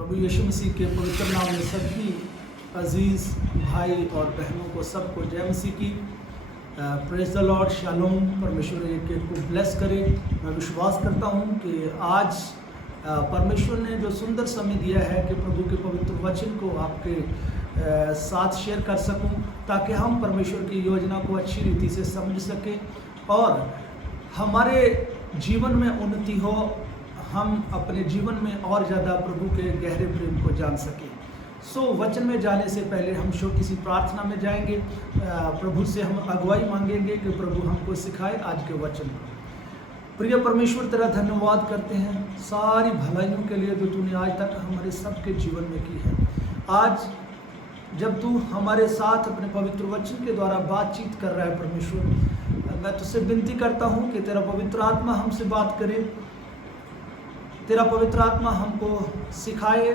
प्रभु यीशु मसीह के पवित्र नाम में सभी अजीज़ भाई और बहनों को सबको जय मसीह की प्रेज द लॉर्ड शालोम। परमेश्वर एक को ब्लेस करे। मैं विश्वास करता हूँ कि आज परमेश्वर ने जो सुंदर समय दिया है कि प्रभु के पवित्र वचन को आपके साथ शेयर कर सकूं, ताकि हम परमेश्वर की योजना को अच्छी रीति से समझ सकें और हमारे जीवन में उन्नति हो, हम अपने जीवन में और ज़्यादा प्रभु के गहरे प्रेम को जान सकें। वचन में जाने से पहले हम छोटी सी प्रार्थना में जाएंगे। प्रभु से हम अगुवाई मांगेंगे कि प्रभु हमको सिखाए आज के वचन को। प्रिय परमेश्वर, तेरा धन्यवाद करते हैं सारी भलाइयों के लिए जो तूने आज तक हमारे सबके जीवन में की है। आज जब तू हमारे साथ अपने पवित्र वचन के द्वारा बातचीत कर रहा है परमेश्वर, मैं तुझसे विनती करता हूँ कि तेरा पवित्र आत्मा हमसे बात करे, तेरा पवित्र आत्मा हमको सिखाए,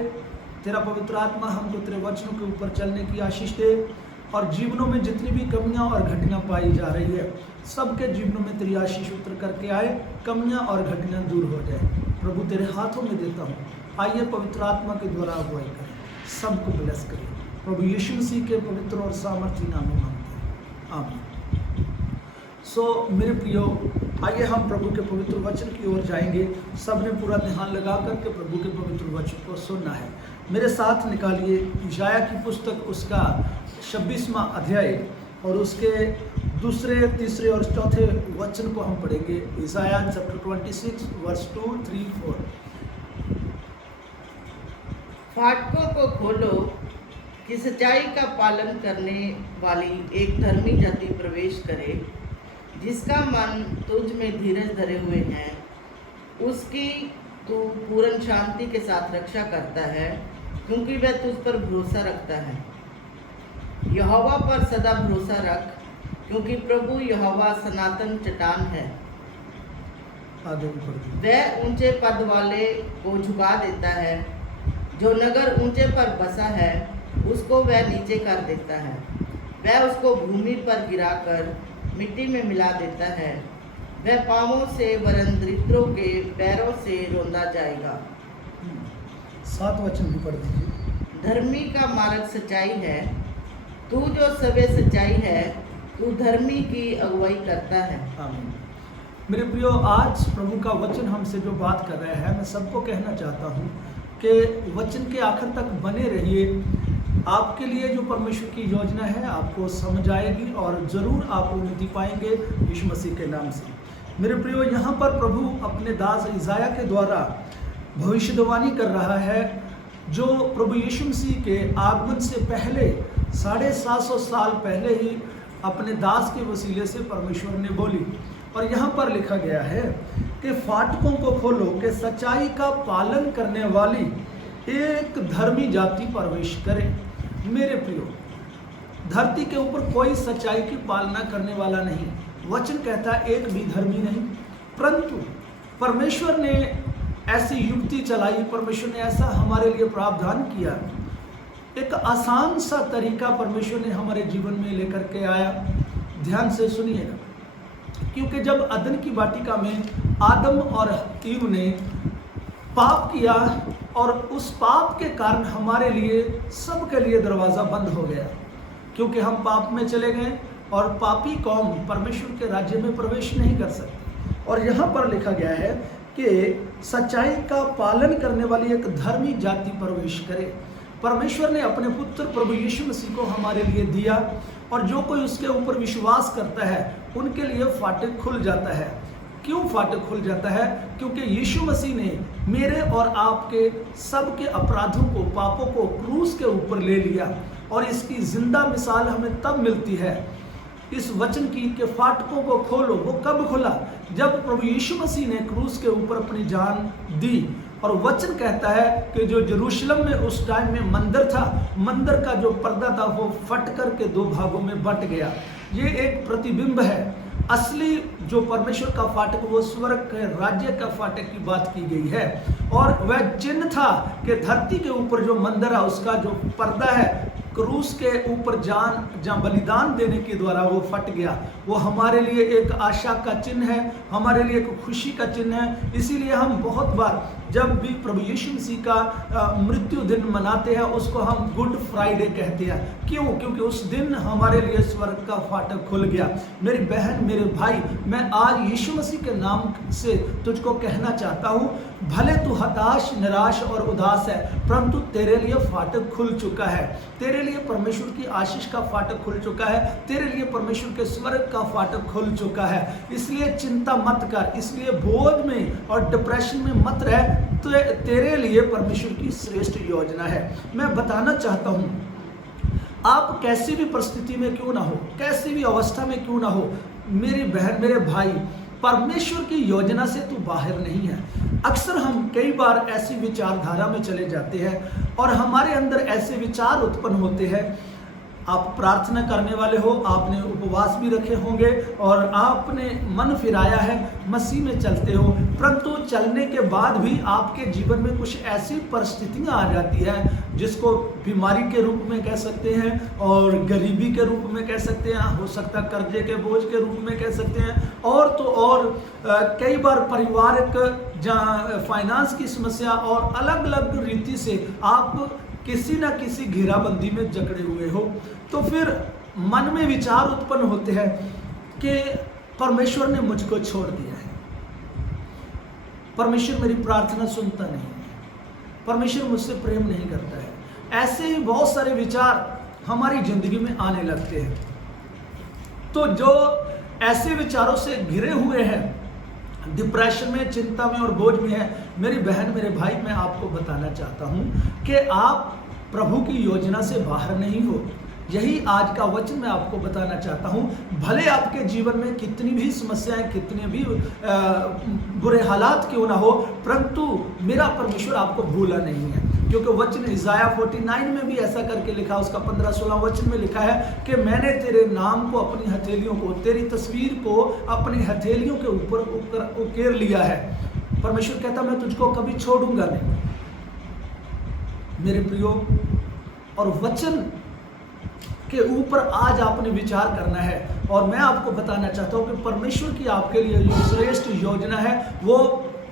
तेरा पवित्र आत्मा हमको तेरे वचनों के ऊपर चलने की आशीष दे और जीवनों में जितनी भी कमियां और घटियां पाई जा रही है सबके जीवनों में तेरी आशीष उतर करके आए, कमियां और घटियां दूर हो जाए। प्रभु तेरे हाथों में देता हूँ, आइए पवित्र आत्मा के द्वारा अगुवाई करें, सबको ब्लेस करें। प्रभु यीशु मसीह के पवित्र और सामर्थी नाम में मांगते हैं, आमीन। मेरे प्रियो, आइए हम प्रभु के पवित्र वचन की ओर जाएंगे। सबने पूरा ध्यान लगा करके प्रभु के पवित्र वचन को सुनना है। मेरे साथ निकालिए यशायाह की पुस्तक, उसका 26वां अध्याय और उसके दूसरे, तीसरे और चौथे वचन को हम पढ़ेंगे। यशायाह चैप्टर 26 वर्स 2, 3, 4। फाटकों को खोलो कि सच्चाई का पालन करने वाली एक धर्मी जाति प्रवेश करे, जिसका मन तुझ में धीरज धरे हुए है। उसकी तू पूर्ण शांति के साथ रक्षा करता है, क्योंकि वह तुझ पर भरोसा रखता है। यहोवा पर सदा भरोसा रख, क्योंकि प्रभु यहोवा सनातन चट्टान है। वह ऊंचे पद वाले को झुका देता है, जो नगर ऊंचे पर बसा है उसको वह नीचे कर देता है। वह उसको भूमि पर गिराकर मिट्टी में मिला देता है। वह पांवों से वरन दरिद्रों के पैरों से रोंदा जाएगा। 7 वचन भी पढ़ दीजिए। धर्मी का मार्ग सच्चाई है, तू जो सवे सच्चाई है, तू धर्मी की अगुवाई करता है। आमीन। मेरे प्रियो, आज प्रभु का वचन हमसे जो बात कर रहा है, मैं सबको कहना चाहता हूँ कि वचन के आखिर तक बने रहिए। आपके लिए जो परमेश्वर की योजना है आपको समझ आएगी और ज़रूर आप उन्नति पाएंगे यीशु मसीह के नाम से। मेरे प्रियो, यहाँ पर प्रभु अपने दास यशायाह के द्वारा भविष्यवाणी कर रहा है, जो प्रभु यीशु मसीह के आगमन से पहले 750 साल पहले ही अपने दास के वसीले से परमेश्वर ने बोली। और यहाँ पर लिखा गया है कि फाटकों को खोलो कि सच्चाई का पालन करने वाली एक धर्मी जाति प्रवेश करे। मेरे प्रियो, धरती के ऊपर कोई सच्चाई की पालना करने वाला नहीं। वचन कहता है एक भी धर्मी नहीं, परंतु परमेश्वर ने ऐसी युक्ति चलाई, परमेश्वर ने ऐसा हमारे लिए प्रावधान किया, एक आसान सा तरीका परमेश्वर ने हमारे जीवन में लेकर के आया। ध्यान से सुनिएगा, क्योंकि जब अदन की वाटिका में आदम और ईव ने पाप किया और उस पाप के कारण हमारे लिए, सबके लिए दरवाज़ा बंद हो गया, क्योंकि हम पाप में चले गए और पापी कौम परमेश्वर के राज्य में प्रवेश नहीं कर सकती। और यहाँ पर लिखा गया है कि सच्चाई का पालन करने वाली एक धर्मी जाति प्रवेश करे। परमेश्वर ने अपने पुत्र प्रभु यीशु मसीह को हमारे लिए दिया और जो कोई उसके ऊपर विश्वास करता है उनके लिए फाटक खुल जाता है। क्यों फाटक खुल जाता है? क्योंकि यीशु मसीह ने मेरे और आपके सबके अपराधों को, पापों को क्रूस के ऊपर ले लिया। और इसकी जिंदा मिसाल हमें तब मिलती है इस वचन की कि फाटकों को खोलो। वो कब खुला? जब प्रभु यीशु मसीह ने क्रूस के ऊपर अपनी जान दी। और वचन कहता है कि जो यरूशलेम में उस टाइम में मंदिर था, मंदिर का जो पर्दा था वो फट कर के 2 भागों में बंट गया। ये एक प्रतिबिंब है। असली जो परमेश्वर का फाटक वो स्वर्ग के राज्य का फाटक की बात की गई है। और वह चिन्ह था कि धरती के ऊपर जो मंदिर है उसका जो पर्दा है क्रूस के ऊपर जहाँ बलिदान देने के द्वारा वो फट गया। वो हमारे लिए एक आशा का चिन्ह है, हमारे लिए एक खुशी का चिन्ह है। इसीलिए हम बहुत बार जब भी प्रभु यीशु मसीह का मृत्यु दिन मनाते हैं उसको हम गुड फ्राइडे कहते हैं। क्यों? क्योंकि उस दिन हमारे लिए स्वर्ग का फाटक खुल गया। मेरी बहन, मेरे भाई, मैं आज यीशु मसीह के नाम से तुझको कहना चाहता हूँ, भले तू हताश, निराश और उदास है, परंतु तेरे लिए फाटक खुल चुका है। तेरे लिए परमेश्वर की आशीष का फाटक खुल चुका है। तेरे लिए परमेश्वर के स्वर्ग का फाटक खुल चुका है। इसलिए चिंता मत कर, इसलिए बोझ में और डिप्रेशन में मत रह। तो तेरे लिए परमेश्वर की श्रेष्ठ योजना है। मैं बताना चाहता हूँ, आप कैसी भी परिस्थिति में क्यों ना हो, कैसी भी अवस्था में क्यों ना हो, मेरी बहन, मेरे भाई, परमेश्वर की योजना से तू बाहर नहीं है। अक्सर हम कई बार ऐसी विचारधारा में चले जाते हैं और हमारे अंदर ऐसे विचार उत्पन्न होते हैं। आप प्रार्थना करने वाले हो, आपने उपवास भी रखे होंगे और आपने मन फिराया है, मसीह में चलते हो, परंतु चलने के बाद भी आपके जीवन में कुछ ऐसी परिस्थितियां आ जाती है जिसको बीमारी के रूप में कह सकते हैं और गरीबी के रूप में कह सकते हैं, हो सकता है कर्जे के बोझ के रूप में कह सकते हैं, और तो और कई बार पारिवारिक फाइनेंस की समस्या और अलग अलग रीति से आप किसी न किसी घेराबंदी में जकड़े हुए हो। तो फिर मन में विचार उत्पन्न होते हैं कि परमेश्वर ने मुझको छोड़ दिया है, परमेश्वर मेरी प्रार्थना सुनता नहीं है, परमेश्वर मुझसे प्रेम नहीं करता है। ऐसे ही बहुत सारे विचार हमारी जिंदगी में आने लगते हैं। तो जो ऐसे विचारों से घिरे हुए हैं, डिप्रेशन में, चिंता में और बोझ में है, मेरी बहन, मेरे भाई, मैं आपको बताना चाहता हूं कि आप प्रभु की योजना से बाहर नहीं हो। यही आज का वचन मैं आपको बताना चाहता हूं। भले आपके जीवन में कितनी भी समस्याएं, कितने भी बुरे हालात क्यों ना हो, परंतु मेरा परमेश्वर आपको भूला नहीं है। क्योंकि वचन इज़ाया 49 में भी ऐसा करके लिखा, उसका 15-16 वचन में लिखा है कि मैंने तेरे नाम को अपनी हथेलियों को, तेरी तस्वीर को अपनी हथेलियों के ऊपर उकेर लिया है। परमेश्वर कहता मैं तुझको कभी छोड़ूंगा नहीं। मेरे प्रियो, और वचन के ऊपर आज आपने विचार करना है और मैं आपको बताना चाहता हूं कि परमेश्वर की आपके लिए जो श्रेष्ठ योजना है वो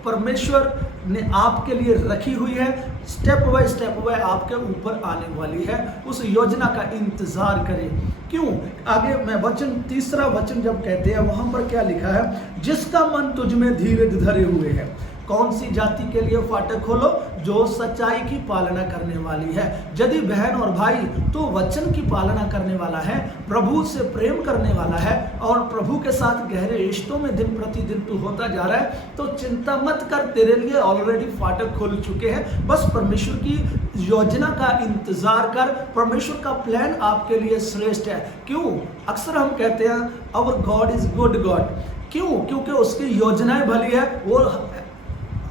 परमेश्वर ने आपके लिए रखी हुई है। स्टेप बाय स्टेप आपके ऊपर आने वाली है। उस योजना का इंतजार करें। क्यों? आगे मैं वचन, तीसरा वचन जब कहते हैं वहां पर क्या लिखा है, जिसका मन तुझ में धीरज धरे हुए है। कौन सी जाति के लिए फाटक खोलो? जो सच्चाई की पालना करने वाली है। यदि बहन और भाई तो वचन की पालना करने वाला है, प्रभु से प्रेम करने वाला है और प्रभु के साथ गहरे रिश्तों में दिन प्रतिदिन तू होता जा रहा है, तो चिंता मत कर, तेरे लिए ऑलरेडी फाटक खुल चुके हैं। बस परमेश्वर की योजना का इंतजार कर। परमेश्वर का प्लान आपके लिए श्रेष्ठ है। क्यों? अक्सर हम कहते हैं our God is good God. क्यों? क्योंकि उसकी योजनाएं भली है, वो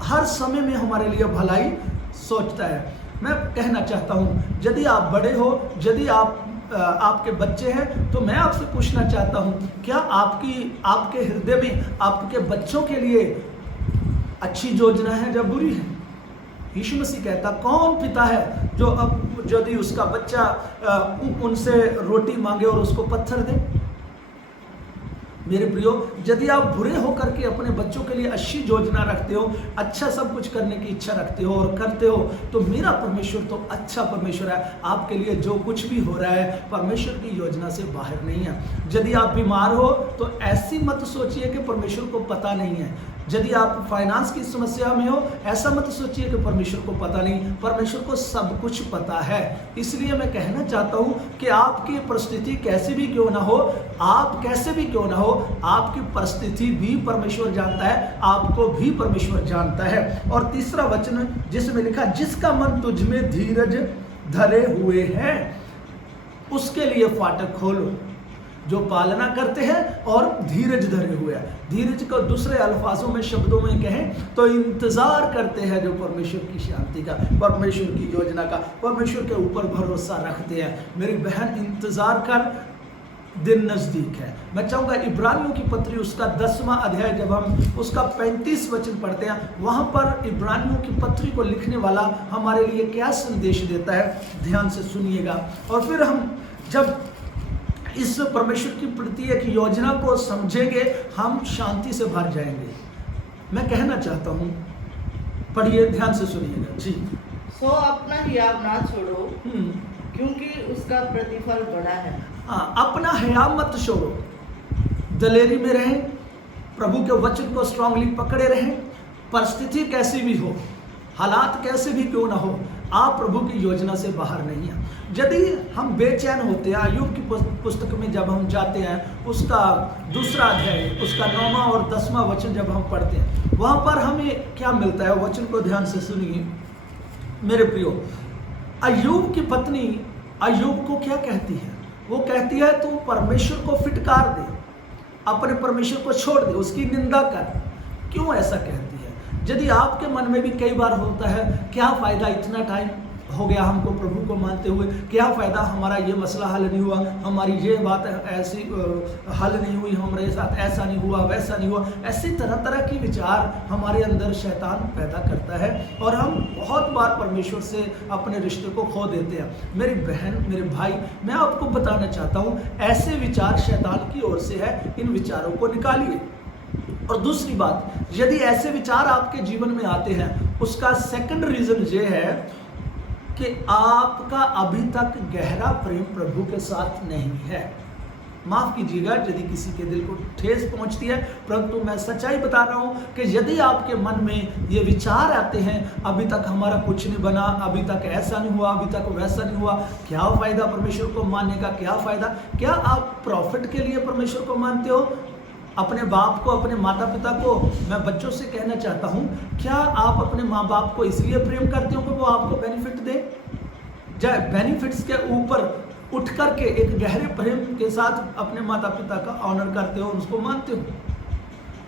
हर समय में हमारे लिए भलाई सोचता है। मैं कहना चाहता हूँ, यदि आप बड़े हो, यदि आपके बच्चे हैं, तो मैं आपसे पूछना चाहता हूँ, क्या आपके हृदय में आपके बच्चों के लिए अच्छी योजना है या बुरी है? यीशु मसीह कहता, कौन पिता है जो अब यदि उसका बच्चा उनसे रोटी मांगे और उसको पत्थर दे? मेरे प्रियो, यदि आप बुरे होकर के अपने बच्चों के लिए अच्छी योजना रखते हो, अच्छा सब कुछ करने की इच्छा रखते हो और करते हो, तो मेरा परमेश्वर तो अच्छा परमेश्वर है। आपके लिए जो कुछ भी हो रहा है परमेश्वर की योजना से बाहर नहीं है। यदि आप बीमार हो तो ऐसी मत सोचिए कि परमेश्वर को पता नहीं है। यदि आप फाइनेंस की समस्या में हो, ऐसा मत सोचिए कि परमेश्वर को पता नहीं। परमेश्वर को सब कुछ पता है। इसलिए मैं कहना चाहता हूं कि आपकी परिस्थिति कैसी भी क्यों ना हो, आप कैसे भी क्यों ना हो, आपकी परिस्थिति भी परमेश्वर जानता है, आपको भी परमेश्वर जानता है। और तीसरा वचन जिसमें लिखा, जिसका मन तुझ में धीरज धरे हुए हैं, उसके लिए फाटक खोलो। जो पालना करते हैं और धीरज धरे हुए हैं। धीरज को दूसरे अल्फाजों में, शब्दों में कहें तो इंतजार करते हैं जो परमेश्वर की शांति का, परमेश्वर की योजना का, परमेश्वर के ऊपर भरोसा रखते हैं। मेरी बहन, इंतजार कर, दिन नजदीक है। मैं चाहूंगा इब्रानियों की पत्री उसका 10वां अध्याय जब हम उसका 35 वचन पढ़ते हैं, वहां पर इब्रानियों की पत्री को लिखने वाला हमारे लिए क्या संदेश देता है, ध्यान से सुनिएगा। और फिर हम जब इस परमेश्वर की प्रति एक योजना को समझेंगे, हम शांति से भर जाएंगे। मैं कहना चाहता हूं पढ़िए, ध्यान से सुनिएगा जी। सो अपना हियाव ना छोड़ो, हम्म, क्योंकि उसका प्रतिफल बड़ा है। हाँ, अपना हियाव मत छोड़ो, दलेरी में रहें, प्रभु के वचन को स्ट्रांगली पकड़े रहें। परिस्थिति कैसी भी हो, हालात कैसे भी क्यों ना हो, आप प्रभु की योजना से बाहर नहीं हैं। यदि हम बेचैन होते हैं, अय्यूब की पुस्तक में जब हम जाते हैं, उसका 2 अध्याय, उसका 9वां और 10वां वचन जब हम पढ़ते हैं, वहाँ पर हमें क्या मिलता है, वचन को ध्यान से सुनिए मेरे प्रियो। अय्यूब की पत्नी अय्यूब को क्या कहती है? वो कहती है तू परमेश्वर को फिटकार दे, अपने परमेश्वर को छोड़ दे, उसकी निंदा कर। क्यों ऐसा कहती है? यदि आपके मन में भी कई बार होता है, क्या फ़ायदा, इतना टाइम हो गया हमको प्रभु को मानते हुए, क्या फ़ायदा, हमारा ये मसला हल नहीं हुआ, हमारी ये बात ऐसी हल नहीं हुई, हमारे साथ ऐसा नहीं हुआ, वैसा नहीं हुआ, ऐसी तरह तरह की विचार हमारे अंदर शैतान पैदा करता है और हम बहुत बार परमेश्वर से अपने रिश्ते को खो देते हैं। मेरी बहन, मेरे भाई, मैं आपको बताना चाहता हूँ, ऐसे विचार शैतान की ओर से है, इन विचारों को निकालिए। और दूसरी बात, यदि ऐसे विचार आपके जीवन में आते हैं, उसका सेकंड रीज़न ये है कि आपका अभी तक गहरा प्रेम प्रभु के साथ नहीं है। माफ़ कीजिएगा यदि किसी के दिल को ठेस पहुंचती है, परंतु मैं सच्चाई बता रहा हूं कि यदि आपके मन में ये विचार आते हैं, अभी तक हमारा कुछ नहीं बना, अभी तक ऐसा नहीं हुआ, अभी तक वैसा नहीं हुआ, क्या फ़ायदा परमेश्वर को मानने का, क्या फ़ायदा? क्या आप प्रॉफिट के लिए परमेश्वर को मानते हो? अपने बाप को, अपने माता पिता को? मैं बच्चों से कहना चाहता हूँ, क्या आप अपने माँ बाप को इसलिए प्रेम करते हो कि वो आपको बेनिफिट दे? जाए बेनिफिट्स के ऊपर उठ करके एक गहरे प्रेम के साथ अपने माता पिता का ऑनर करते हो, उसको मानते हो।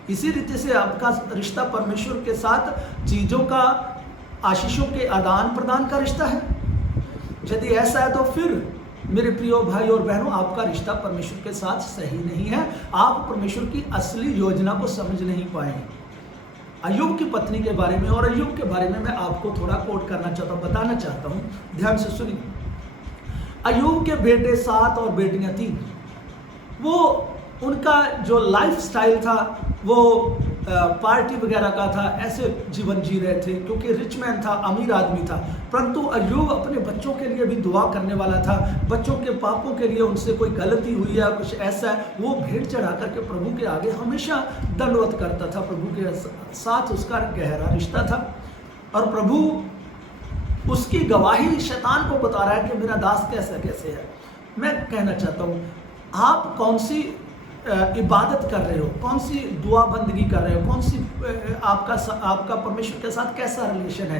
इसी रीति से आपका रिश्ता परमेश्वर के साथ चीज़ों का, आशीषों के आदान प्रदान का रिश्ता है। यदि ऐसा है तो फिर मेरे प्रियो भाई और बहनों, आपका रिश्ता परमेश्वर के साथ सही नहीं है। आप परमेश्वर की असली योजना को समझ नहीं पाए। अय्यूब की पत्नी के बारे में और अय्यूब के बारे में मैं आपको थोड़ा कोट करना चाहता हूँ, बताना चाहता हूँ, ध्यान से सुनिए। अय्यूब के बेटे 7 और बेटियां 3। वो उनका जो लाइफ स्टाइल था वो पार्टी वगैरह का था, ऐसे जीवन जी रहे थे, क्योंकि रिच मैन था, अमीर आदमी था। परंतु अय्यूब अपने बच्चों के लिए भी दुआ करने वाला था। बच्चों के पापों के लिए, उनसे कोई गलती हुई या कुछ ऐसा है, वो भेंट चढ़ा करके प्रभु के आगे हमेशा दंडवत करता था। प्रभु के साथ उसका गहरा रिश्ता था और प्रभु उसकी गवाही शैतान को बता रहा है कि मेरा दास कैसा कैसे है। मैं कहना चाहता हूँ, आप कौन सी इबादत कर रहे हो, कौन सी दुआ बंदगी कर रहे हो, कौन सी आपका परमेश्वर के साथ कैसा रिलेशन है?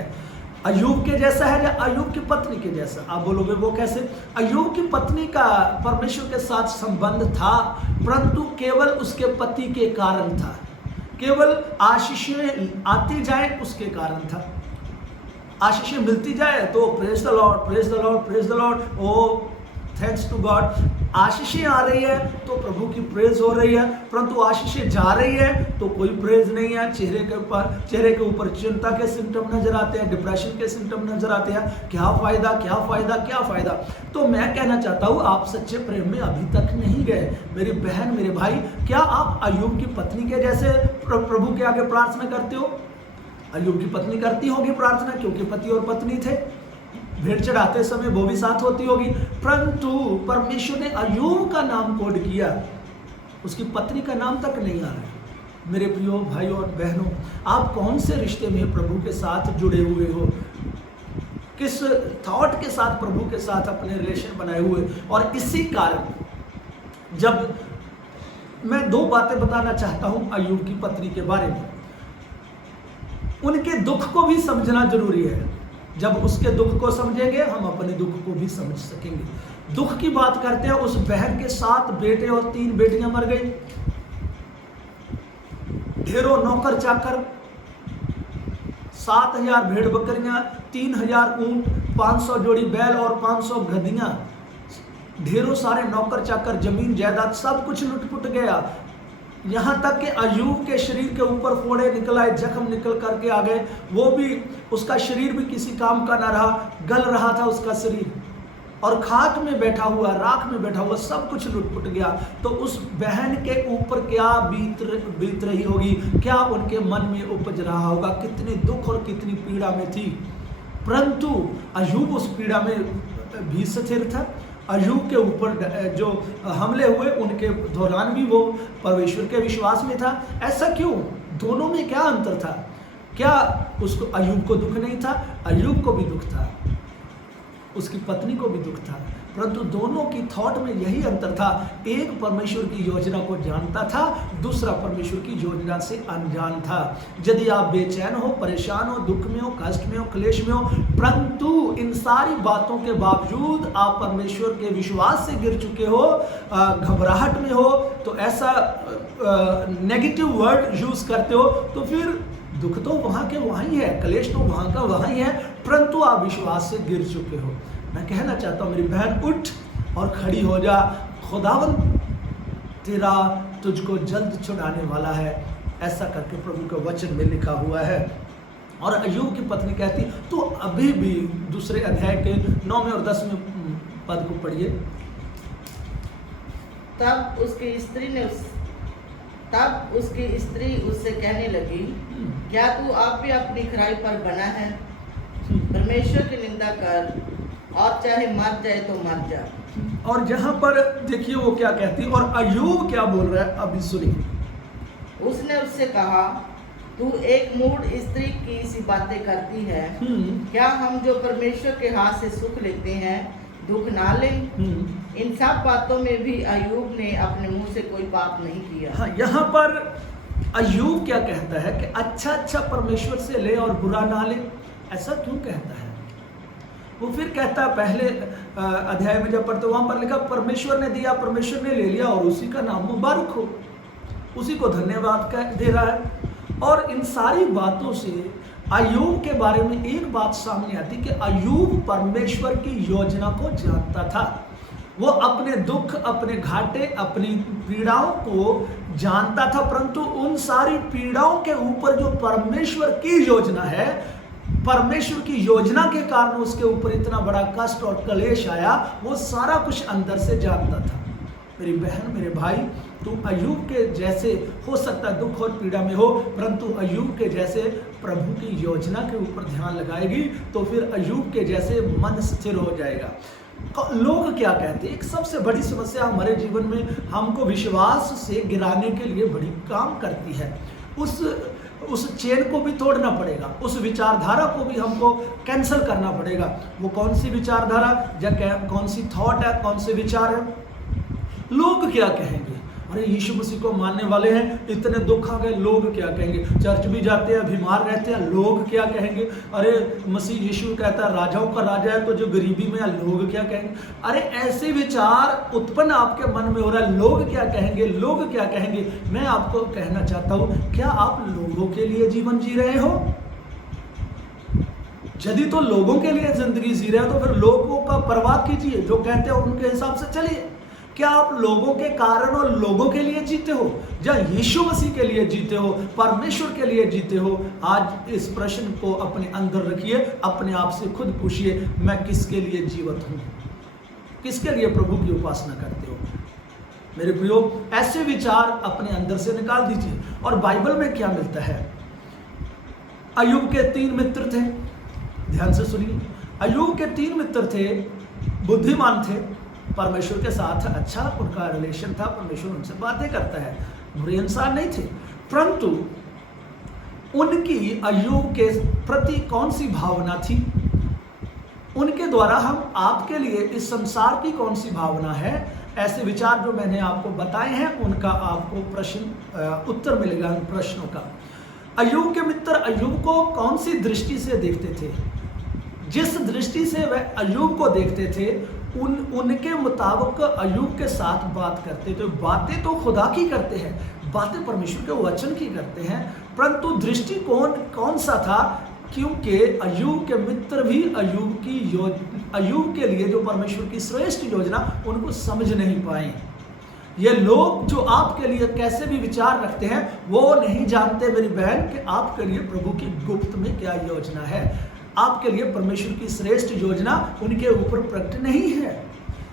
अय्यूब के जैसा है या अय्यूब की पत्नी के जैसा? आप बोलोगे वो कैसे? अय्यूब की पत्नी का परमेश्वर के साथ संबंध था, परंतु केवल उसके पति के कारण था, केवल आशीषें आती जाए उसके कारण था। आशीषें मिलती जाए तो praise the lord, praise the lord, praise the lord, oh thanks to God. आशीषें आ रही है तो प्रभु की प्रेज हो रही है, परंतु आशीषें जा रही है तो कोई प्रेज नहीं है। चेहरे के ऊपर चिंता के सिम्टम नजर आते हैं, डिप्रेशन के सिम्टम नजर आते हैं। क्या फायदा, क्या फायदा, क्या फायदा? तो मैं कहना चाहता हूँ, आप सच्चे प्रेम में अभी तक नहीं गए। मेरी बहन, मेरे भाई, क्या आप अय्यूब की पत्नी के जैसे प्रभु के आगे प्रार्थना करते हो? अय्यूब की पत्नी करती होगी प्रार्थना, क्योंकि पति और पत्नी थे, भेंट चढ़ाते समय वो भी साथ होती होगी। परंतु परमेश्वर ने अय्यूब का नाम कोड किया, उसकी पत्नी का नाम तक नहीं आ रहा। मेरे प्रियो भाई और बहनों, आप कौन से रिश्ते में प्रभु के साथ जुड़े हुए हो? किस थॉट के साथ प्रभु के साथ अपने रिलेशन बनाए हुए? और इसी कारण जब मैं 2 बातें बताना चाहता हूं अय्यूब की पत्नी के बारे में। उनके दुख को भी समझना जरूरी है। जब उसके दुख को समझेंगे, हम अपने दुख को भी समझ सकेंगे। दुख की बात करते हैं, उस बहन के 7 बेटे और 3 बेटियां मर गई। ढेरों नौकर चाकर, 7000 भेड़ बकरियां, 3000 ऊंट, 500 जोड़ी बैल और 500 गधियां, ढेरों सारे नौकर चाकर, जमीन जायदाद, सब कुछ लुटपुट गया। यहाँ तक कि अय्यूब के शरीर के ऊपर फोड़े निकल आए, जख्म निकल करके आ गए। वो भी, उसका शरीर भी किसी काम का ना रहा, गल रहा था उसका शरीर। और खाक में बैठा हुआ, राख में बैठा हुआ सब कुछ लुटपुट गया, तो उस बहन के ऊपर क्या बीत रही होगी, क्या उनके मन में उपज रहा होगा, कितने दुख और कितनी पीड़ा में थी। परंतु अय्यूब उस पीड़ा में भी स्थिर था। अय्यूब के ऊपर जो हमले हुए उनके दौरान भी वो परमेश्वर के विश्वास में था। ऐसा क्यों? दोनों में क्या अंतर था? क्या उसको अय्यूब को दुख नहीं था? अय्यूब को भी दुख था, उसकी पत्नी को भी दुख था, परंतु दोनों की थॉट में यही अंतर था। एक परमेश्वर की योजना को जानता था, दूसरा परमेश्वर की योजना से अनजान था। यदि आप बेचैन हो, परेशान हो, दुख में हो, कष्ट में हो, क्लेश में हो, परंतु इन सारी बातों के बावजूद आप परमेश्वर के विश्वास से गिर चुके हो, घबराहट में हो, तो ऐसा नेगेटिव वर्ड यूज करते हो, तो फिर दुख तो वहाँ के वहाँ ही है, क्लेश तो वहाँ का वहाँ ही है, परंतु आप विश्वास से गिर चुके हो। मैं कहना चाहता हूँ मेरी बहन, उठ और खड़ी हो जा। खुदावंद तेरा तुझको जल्द छुड़ाने वाला है, ऐसा करके प्रभु के वचन में लिखा हुआ है। और अय्यूब की पत्नी कहती, तो अभी भी दूसरे अध्याय के 9वें और 10वें पद को पढ़िए। तब उसकी स्त्री उससे कहने लगी, क्या तू आप भी अपनी खराई पर बना है? परमेश्वर की निंदा कर, और चाहे मर जाए तो मर जा। और यहाँ पर देखिए वो क्या कहती है, और अय्यूब क्या बोल रहा है, अभी सुनिए। उसने उससे कहा, तू एक मूढ़ स्त्री की सी बातें करती है। क्या हम जो परमेश्वर के हाथ से सुख लेते हैं दुख ना लें? इन सब बातों में भी अय्यूब ने अपने मुंह से कोई पाप नहीं किया। हाँ, यहाँ पर अय्यूब क्या कहता है कि अच्छा परमेश्वर से ले और बुरा ना ले। ऐसा क्यों कहता है? वो फिर कहता है, पहले अध्याय में जब पढ़ते वहां पर लिखा, परमेश्वर ने दिया, परमेश्वर ने ले लिया, और उसी का नाम मुबारक हो, उसी को धन्यवाद दे रहा है। और इन सारी बातों से अय्यूब के बारे में एक बात सामने आती कि अय्यूब परमेश्वर की योजना को जानता था। वो अपने दुख, अपने घाटे, अपनी पीड़ाओं को जानता था, परंतु उन सारी पीड़ाओं के ऊपर जो परमेश्वर की योजना है, परमेश्वर की योजना के कारण उसके ऊपर इतना बड़ा कष्ट और क्लेश आया, वो सारा कुछ अंदर से जानता था। मेरी बहन, मेरे भाई, तुम अय्यूब के जैसे हो सकता है दुख और पीड़ा में हो, परंतु अय्यूब के जैसे प्रभु की योजना के ऊपर ध्यान लगाएगी तो फिर अय्यूब के जैसे मन स्थिर हो जाएगा। लोग क्या कहते हैं? एक सबसे बड़ी समस्या हमारे जीवन में हमको विश्वास से गिराने के लिए बड़ी काम करती है। उस चेन को भी तोड़ना पड़ेगा, उस विचारधारा को भी हमको कैंसिल करना पड़ेगा। वो कौन सी विचारधारा या कौन सी थॉट है, कौन से विचार है? लोग क्या कहेंगे? अरे यीशु मसीह को मानने वाले हैं, इतने दुख आ गए, लोग क्या कहेंगे? चर्च भी जाते हैं, बीमार रहते हैं, लोग क्या कहेंगे? अरे मसीह यीशु कहता है राजाओं का राजा है, तो जो गरीबी में है, लोग क्या कहेंगे? अरे ऐसे विचार उत्पन्न आपके मन में हो रहा है, लोग क्या कहेंगे, लोग क्या कहेंगे? मैं आपको कहना चाहता हूँ, क्या आप लोगों के लिए जीवन जी रहे हो? यदि तो लोगों के लिए जिंदगी जी रहे हो तो फिर लोगों का परवाह कीजिए, जो कहते हैं उनके हिसाब से चलिए। क्या आप लोगों के कारण और लोगों के लिए जीते हो, या यीशु मसीह के लिए जीते हो, परमेश्वर के लिए जीते हो? आज इस प्रश्न को अपने अंदर रखिए, अपने आप से खुद पूछिए, मैं किसके लिए जीवित हूं? किसके लिए प्रभु की उपासना करते हो? मेरे प्रियो, ऐसे विचार अपने अंदर से निकाल दीजिए। और बाइबल में क्या मिलता है? अय्यूब के 3 मित्र थे, ध्यान से सुनिए। अय्यूब के 3 मित्र थे, बुद्धिमान थे, परमेश्वर के साथ अच्छा उनका रिलेशन था, परमेश्वर उनसे बातें करता है, बुरे इंसान नहीं थे, परंतु उनकी अय्यूब के प्रति कौन सी भावना थी? उनके द्वारा हम आपके लिए इस संसार की कौन सी भावना है? ऐसे विचार जो मैंने आपको बताए हैं उनका आपको प्रश्न उत्तर मिलेगा उन प्रश्नों का। अय्यूब के मित्र अय्यूब को कौन सी दृष्टि से देखते थे? जिस दृष्टि से वह अय्यूब को देखते थे उनके मुताबिक अय्यूब के साथ बात करते थे। बातें तो खुदा की करते हैं, बातें परमेश्वर के वचन की करते हैं, परंतु दृष्टिकोण कौन सा था? क्योंकि अय्यूब के मित्र भी अय्यूब के लिए जो परमेश्वर की श्रेष्ठ योजना उनको समझ नहीं पाए। ये लोग जो आपके लिए कैसे भी विचार रखते हैं वो नहीं जानते मेरी बहन कि आपके लिए प्रभु की गुप्त में क्या योजना है। आपके लिए परमेश्वर की श्रेष्ठ योजना उनके ऊपर प्रकट नहीं है।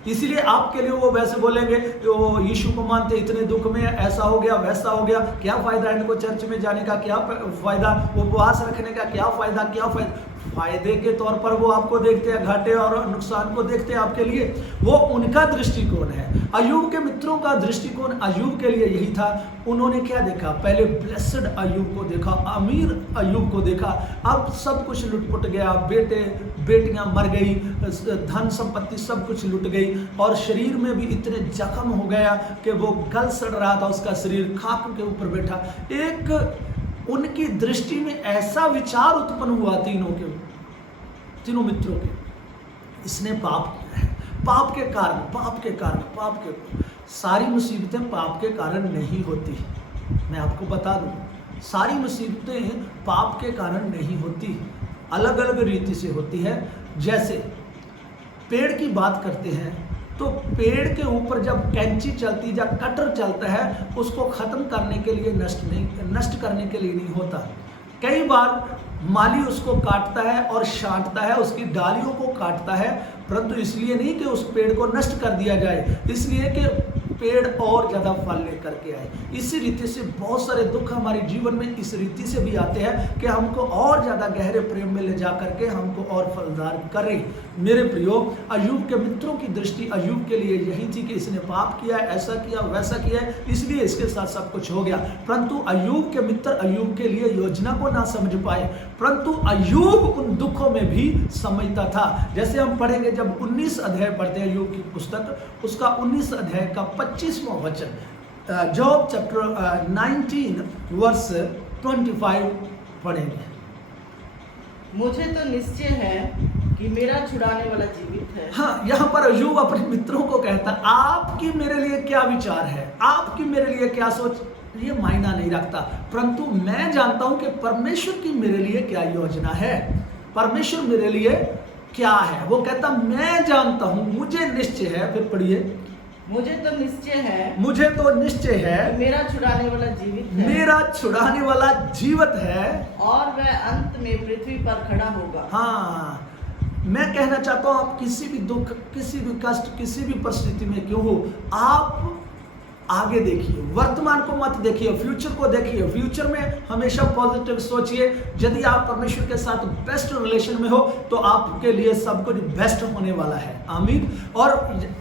इसीलिए आपके लिए वो वैसे बोलेंगे, वो यीशु को मानते इतने दुख में, ऐसा हो गया वैसा हो गया, क्या फायदा इनको चर्च में जाने का, क्या फायदा उपवास रखने का, क्या फायदा, क्या फायदा। फायदे के तौर पर वो आपको देखते हैं, घाटे और नुकसान को देखते हैं आपके लिए, वो उनका दृष्टिकोण है। अय्यूब के मित्रों का दृष्टिकोण अय्यूब के लिए यही था। उन्होंने क्या देखा? पहले ब्लेस्ड अय्यूब को देखा, अमीर अय्यूब को देखा। अब सब कुछ लुटपुट गया, बेटे बेटियां मर गई, धन संपत्ति सब कुछ लुट गई, और शरीर में भी इतने जख्म हो गया कि वो गल सड़ रहा था, उसका शरीर खाक के ऊपर बैठा। एक उनकी दृष्टि में ऐसा विचार उत्पन्न हुआ तीनों मित्रों के, इसने पाप किया है, पाप के सारी मुसीबतें पाप के कारण नहीं होती। मैं आपको बता दूं, सारी मुसीबतें पाप के कारण नहीं होती, अलग अलग रीति से होती है। जैसे पेड़ की बात करते हैं तो पेड़ के ऊपर जब कैंची चलती है, जब कटर चलता है, उसको खत्म करने के लिए नष्ट करने के लिए नहीं होता। कई बार माली उसको काटता है और छांटता है, उसकी डालियों को काटता है, परंतु इसलिए नहीं कि उस पेड़ को नष्ट कर दिया जाए, इसलिए कि पेड़ और ज्यादा फल लेकर के आए। इसी रीति से बहुत सारे दुख हमारे जीवन में इस रीति से भी आते हैं कि हमको और ज्यादा गहरे प्रेम में ले जा करके हमको और फलदार करें। मेरे प्रियो, अय्यूब के मित्रों की दृष्टि अय्यूब के लिए यही थी कि इसने पाप किया, ऐसा किया, वैसा किया, इसलिए इसके साथ सब कुछ हो गया। परंतु अय्यूब के मित्र अय्यूब के लिए योजना को ना समझ पाए, परंतु अय्यूब उन दुखों में भी समझता था। जैसे हम पढ़ेंगे, जब 19 अध्याय पढ़ते हैं अय्यूब की पुस्तक, उसका 19 अध्याय का 25वां वचन, जॉब चैप्टर 19 वर्स 25 पढ़ेंगे। मुझे तो निश्चय है कि मेरा छुड़ाने वाला जीवित है। हाँ, यहाँ पर अय्यूब अपने मित्रों को कहता, आपकी मेरे लिए क्या विचार है, आपकी मेरे लिए क्या सोच, ये मायना नहीं रखता, परंतु मैं जानता हूं कि परमेश्वर की मेरे लिए क्या योजना है, परमेश्वर मेरे लिए क्या है। वो कहता, मैं जानता हूं, मुझे निश्चय है। फिर पढ़िए, मुझे तो निश्चय है, मुझे तो निश्चय है, मेरा छुड़ाने वाला जीवित है, मेरा छुड़ाने वाला जीवित है, और वह अंत में पृथ्वी पर खड़ा होगा। हाँ, मैं कहना चाहता हूं, आप किसी भी दुख, किसी भी कष्ट, किसी भी परिस्थिति में क्यों हो, आप आगे देखिए, वर्तमान को मत देखिए, फ्यूचर को देखिए। फ्यूचर में हमेशा पॉजिटिव सोचिए। यदि आप परमेश्वर के साथ बेस्ट रिलेशन में हो तो आपके लिए सब कुछ बेस्ट होने वाला है। आमीन। और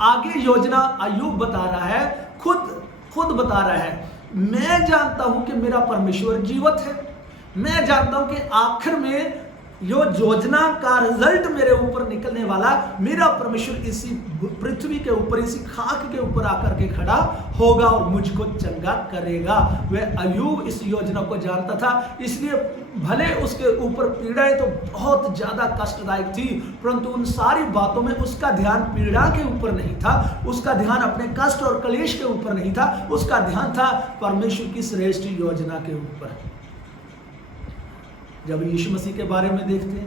आगे योजना अय्यूब बता रहा है, खुद बता रहा है, मैं जानता हूं कि मेरा परमेश्वर जीवित है, मैं जानता हूं कि आखिर में यो योजना का रिजल्ट मेरे ऊपर निकलने वाला, मेरा परमेश्वर इसी पृथ्वी के ऊपर, इसी खाक के ऊपर आकर के खड़ा होगा और मुझको चंगा करेगा। वह अय्यूब इस योजना को जानता था, इसलिए भले उसके ऊपर पीड़ाएं तो बहुत ज्यादा कष्टदायक थी, परंतु उन सारी बातों में उसका ध्यान पीड़ा के ऊपर नहीं था, उसका ध्यान अपने कष्ट और क्लेश के ऊपर नहीं था, उसका ध्यान था परमेश्वर की श्रेष्ठ योजना के ऊपर। जब यीशु मसीह के बारे में देखते हैं,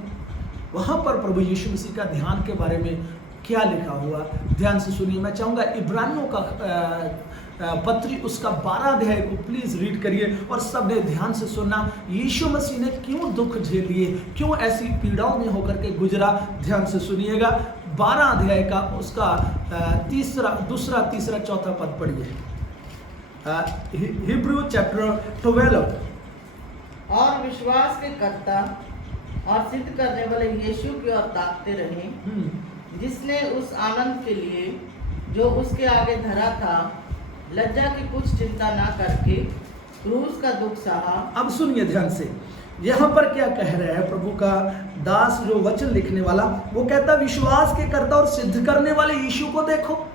वहां पर प्रभु यीशु मसीह का ध्यान के बारे में क्या लिखा हुआ, ध्यान से सुनिए। मैं चाहूंगा इब्रानियों का पत्री उसका 12 अध्याय को प्लीज रीड करिए और सब ने ध्यान से सुनना। यीशु मसीह ने क्यों दुख झेल लिए, क्यों ऐसी पीड़ाओं में होकर के गुजरा, ध्यान से सुनिएगा। 12 अध्याय का उसका दूसरा, तीसरा, चौथा पद पढ़िए। Hebrew chapter 12। और विश्वास के कर्ता और सिद्ध करने वाले यीशु की ओर ताकते रहे, जिसने उस आनंद के लिए जो उसके आगे धरा था, लज्जा की कुछ चिंता ना करके क्रूस का दुख सहा। अब सुनिए ध्यान से, यहाँ पर क्या कह रहा है प्रभु का दास, जो वचन लिखने वाला, वो कहता विश्वास के कर्ता और सिद्ध करने वाले यीशु को देखो।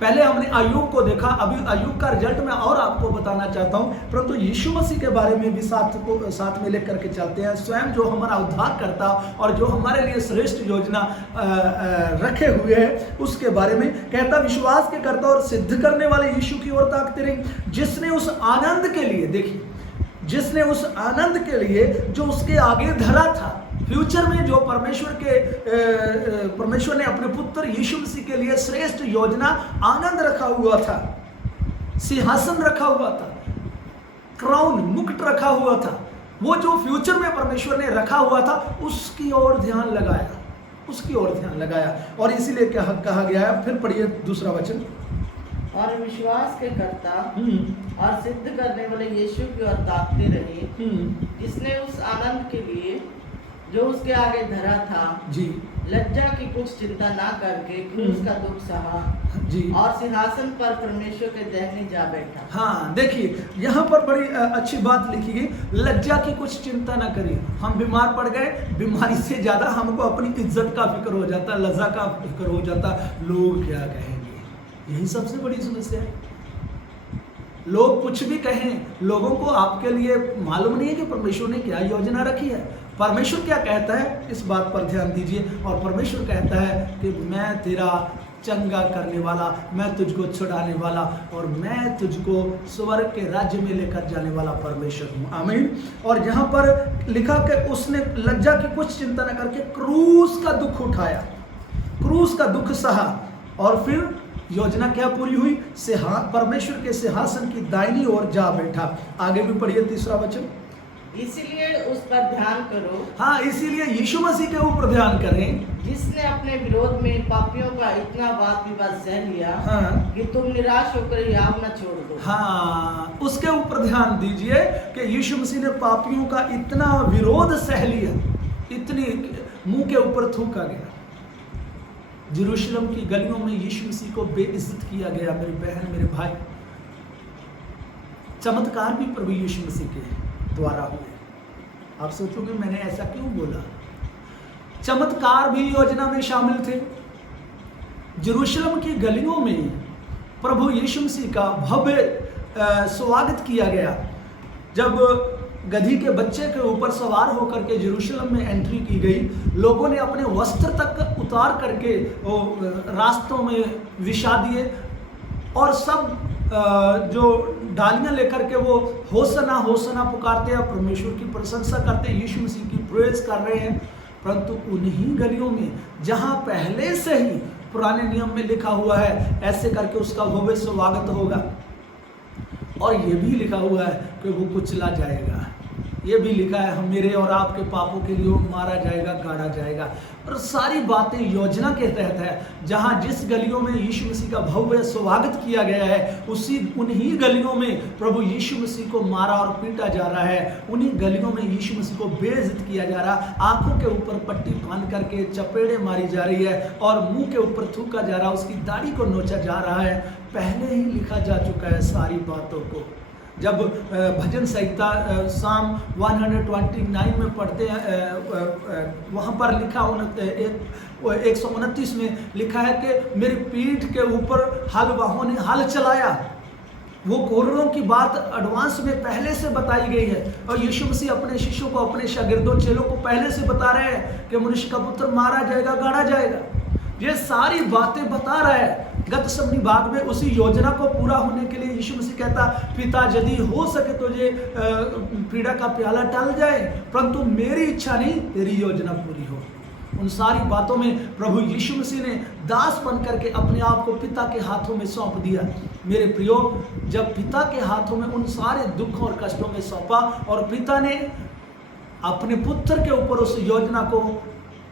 पहले हमने अय्यूब को देखा, अभी अय्यूब का रिजल्ट मैं और आपको बताना चाहता हूं, परंतु यीशु मसीह के बारे में भी साथ में लेकर के चलते हैं। स्वयं जो हमारा उद्धार करता और जो हमारे लिए श्रेष्ठ योजना रखे हुए है, उसके बारे में कहता विश्वास के कर्ता और सिद्ध करने वाले यीशु की ओर ताकते रहे, जिसने उस आनंद के लिए, देखिए, जिसने उस आनंद के लिए जो उसके आगे धरा था, फ्यूचर में जो परमेश्वर ने अपने पुत्र यीशु मसीह के लिए श्रेष्ठ योजना, आनंद रखा हुआ था, सिंहासन रखा हुआ था, क्राउन, मुकुट रखा हुआ था, वो जो फ्यूचर में परमेश्वर ने रखा हुआ था उसकी ओर ध्यान लगाया, उसकी ओर ध्यान लगाया। और इसीलिए क्या कहा गया है, फिर पढ़िए दूसरा वचन। और विश्वास के कर्ता और सिद्ध करने वाले यीशु की ओर ताकते रहे, जिसने उस आनंद के लिए जो उसके आगे धरा था जी, लज्जा की कुछ चिंता ना करके क्रूस का दुख सहा जी, और सिंहासन पर परमेश्वर के दाहिने जा बैठा। हाँ देखिए यहाँ पर बड़ी अच्छी बात लिखी गई, लज्जा की कुछ चिंता ना करिए। हम बीमार पड़ गए, बीमारी से ज्यादा हमको अपनी इज्जत का फिक्र हो जाता, लज्जा का फिक्र हो जाता, लोग क्या कहेंगे, यही सबसे बड़ी समस्या है। लोग कुछ भी कहें, लोगों को आपके लिए मालूम नहीं है कि परमेश्वर ने क्या योजना रखी है। परमेश्वर क्या कहता है, इस बात पर ध्यान दीजिए। और परमेश्वर कहता है कि मैं तेरा चंगा करने वाला, मैं तुझको छुड़ाने वाला और मैं तुझको स्वर्ग के राज्य में लेकर जाने वाला परमेश्वर हूँ। आमीन। और यहाँ पर लिखा कि उसने लज्जा की कुछ चिंता न करके क्रूस का दुख उठाया, क्रूस का दुख सहा, और फिर योजना क्या पूरी हुई, परमेश्वर के सिंहासन की दाहिनी ओर जा बैठा। आगे भी पढ़िए तीसरा वचन। इसीलिए उस पर ध्यान करो, हाँ इसीलिए यीशु मसीह के ऊपर ध्यान करें, जिसने अपने विरोध में पापियों का इतना वाद विवाद सह लिया हाँ, कि तुम निराश होकर याव न छोड़ दो। हाँ उसके ऊपर ध्यान दीजिए कि यीशु मसीह ने पापियों का इतना विरोध सह लिया, इतनी मुंह के ऊपर थूका गया। यरूशलेम की गलियों में यीशु मसीह को बेइज्जत किया गया। मेरी बहन, मेरे भाई, चमत्कार भी प्रभु यीशु मसीह के द्वारा हुए। आप सोचोगे मैंने ऐसा क्यों बोला, चमत्कार भी योजना में शामिल थे। यरूशलेम की गलियों में प्रभु यीशु मसीह का भव्य स्वागत किया गया। जब गधी के बच्चे के ऊपर सवार होकर के यरूशलेम में एंट्री की गई, लोगों ने अपने वस्त्र तक उतार करके रास्तों में विछा दिए और सब जो डालियां लेकर के वो होसना होसना पुकारते हैं, परमेश्वर की प्रशंसा करते हैं, यीशु मसीह की प्रेज कर रहे हैं। परंतु उन्हीं गलियों में जहां पहले से ही पुराने नियम में लिखा हुआ है ऐसे करके उसका भव्य स्वागत होगा, और ये भी लिखा हुआ है कि वो कुचला जाएगा, ये भी लिखा है हम मेरे और आपके पापों के लिए मारा जाएगा, गाड़ा जाएगा। और सारी बातें योजना के तहत है। जहां जिस गलियों में यीशु मसीह का भव्य स्वागत किया गया है, उन्हीं गलियों में प्रभु यीशु मसीह को मारा और पीटा जा रहा है। उन्हीं गलियों में यीशु मसीह को बेइज्जत किया जा रहा है। आंखों के ऊपर पट्टी बांध करके चपेड़े मारी जा रही है और मुंह के ऊपर थूका जा रहा है, उसकी दाढ़ी को नोचा जा रहा है। पहले ही लिखा जा चुका है सारी बातों को। जब भजन संहिता साम 129 में पढ़ते हैं, वहाँ पर लिखा 129 में लिखा है कि मेरी पीठ के ऊपर हलवाहों ने हल चलाया। वो कोररों की बात एडवांस में पहले से बताई गई है, और यीशु मसीह अपने शिष्यों को, अपने शागिर्दों, चेलों को पहले से बता रहे हैं कि मनुष्य का पुत्र मारा जाएगा, गाड़ा जाएगा। ये सारी बातें बता रहा है। गतसमनी बाग में उसी योजना को पूरा होने के लिए यीशु मसीह कहता, पिता यदि हो सके तो ये पीड़ा का प्याला टल जाए, परंतु मेरी इच्छा नहीं, तेरी योजना पूरी हो। उन सारी बातों में प्रभु यीशु मसीह ने दास बन करके अपने आप को पिता के हाथों में सौंप दिया। मेरे प्रियो, जब पिता के हाथों में उन सारे दुखों और कष्टों में सौंपा और पिता ने अपने पुत्र के ऊपर उस योजना को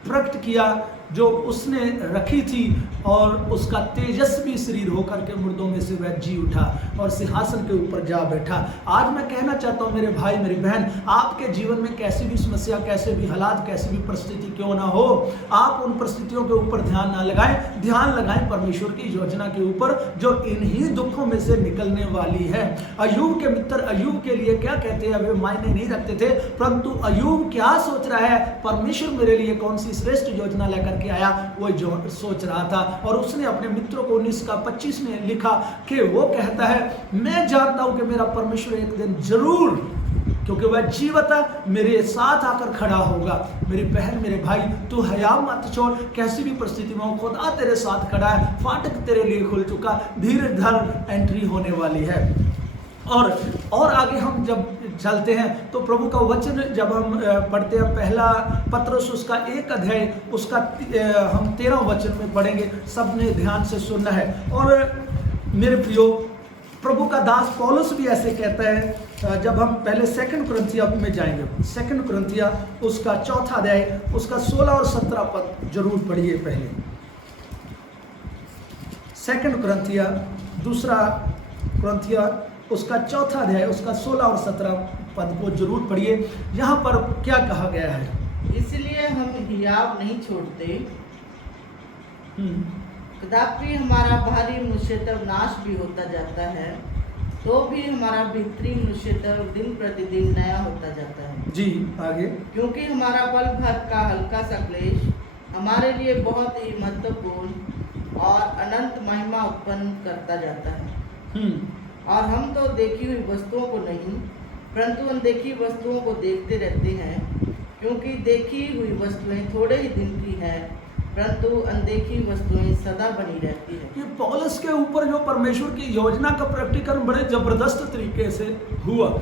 प्रकट किया जो उसने रखी थी, और उसका तेजस्वी शरीर होकर के मुर्दों में से वह जी उठा और सिंहासन के ऊपर जा बैठा। आज मैं कहना चाहता हूँ मेरे भाई, मेरी बहन, आपके जीवन में कैसी भी समस्या, कैसे भी हालात, कैसी भी परिस्थिति क्यों ना हो, आप उन परिस्थितियों के ऊपर ध्यान ना लगाएं, ध्यान लगाएं परमेश्वर की योजना के ऊपर जो इन्हीं दुखों में से निकलने वाली है। अय्यूब के मित्र अय्यूब के लिए क्या कहते हैं वे मायने नहीं रखते थे, परंतु अय्यूब क्या सोच रहा है, परमेश्वर मेरे लिए कौन सी श्रेष्ठ योजना लेकर के आया, वो जो सोच रहा था। और उसने अपने मित्रों को 19:25 में लिखा कि वो कहता है, मैं जानता हूं कि मेरा परमेश्वर एक दिन जरूर, क्योंकि वह जीवित है, मेरे साथ आकर खड़ा होगा। मेरी बहन, मेरे भाई, तू हया मत छोड़, कैसी भी परिस्थिति में हो, खुदा तेरे साथ खड़ा है, फाटक तेरे लिए खुल चुका, धीरे धर एंट्री होने वाली है। और आगे हम जब चलते हैं तो प्रभु का वचन जब हम पढ़ते हैं, पहला पत्रस उसका 1 अध्याय उसका हम 13 वचन में पढ़ेंगे। सबने ध्यान से सुनना है। और मेरे प्रियो, प्रभु का दास पौलुस भी ऐसे कहता है। जब हम पहले 2 कुरिन्थिया में जाएंगे, 2 कुरिन्थिया उसका 4 अध्याय उसका 16 और 17 पद जरूर पढ़िए। पहले 2 कुरिन्थिया, 2 कुरिन्थिया उसका 4 अध्याय उसका 16 और 17 पद को जरूर पढ़िए। यहाँ पर क्या कहा गया है? इसलिए हम हियाव नहीं छोड़ते, कदापि हमारा बाहरी मनुष्यत्व नाश भी होता जाता है, तो भी हमारा भीतरी मनुष्यत्व दिन प्रतिदिन नया होता जाता है। जी आगे। क्योंकि हमारा पल भर का हल्का सा क्लेश हमारे लिए बहुत ही महत्वपूर्ण और अनंत महिमा उत्पन्न करता जाता है। और हम तो देखी हुई वस्तुओं को नहीं, परंतु अनदेखी वस्तुओं को देखते रहते हैं, क्योंकि देखी हुई वस्तुएं थोड़े ही दिन की है, परंतु अनदेखी वस्तुएं सदा बनी रहती है। ये पौलुस के ऊपर जो परमेश्वर की योजना का प्रकटीकरण बड़े जबरदस्त तरीके से हुआ,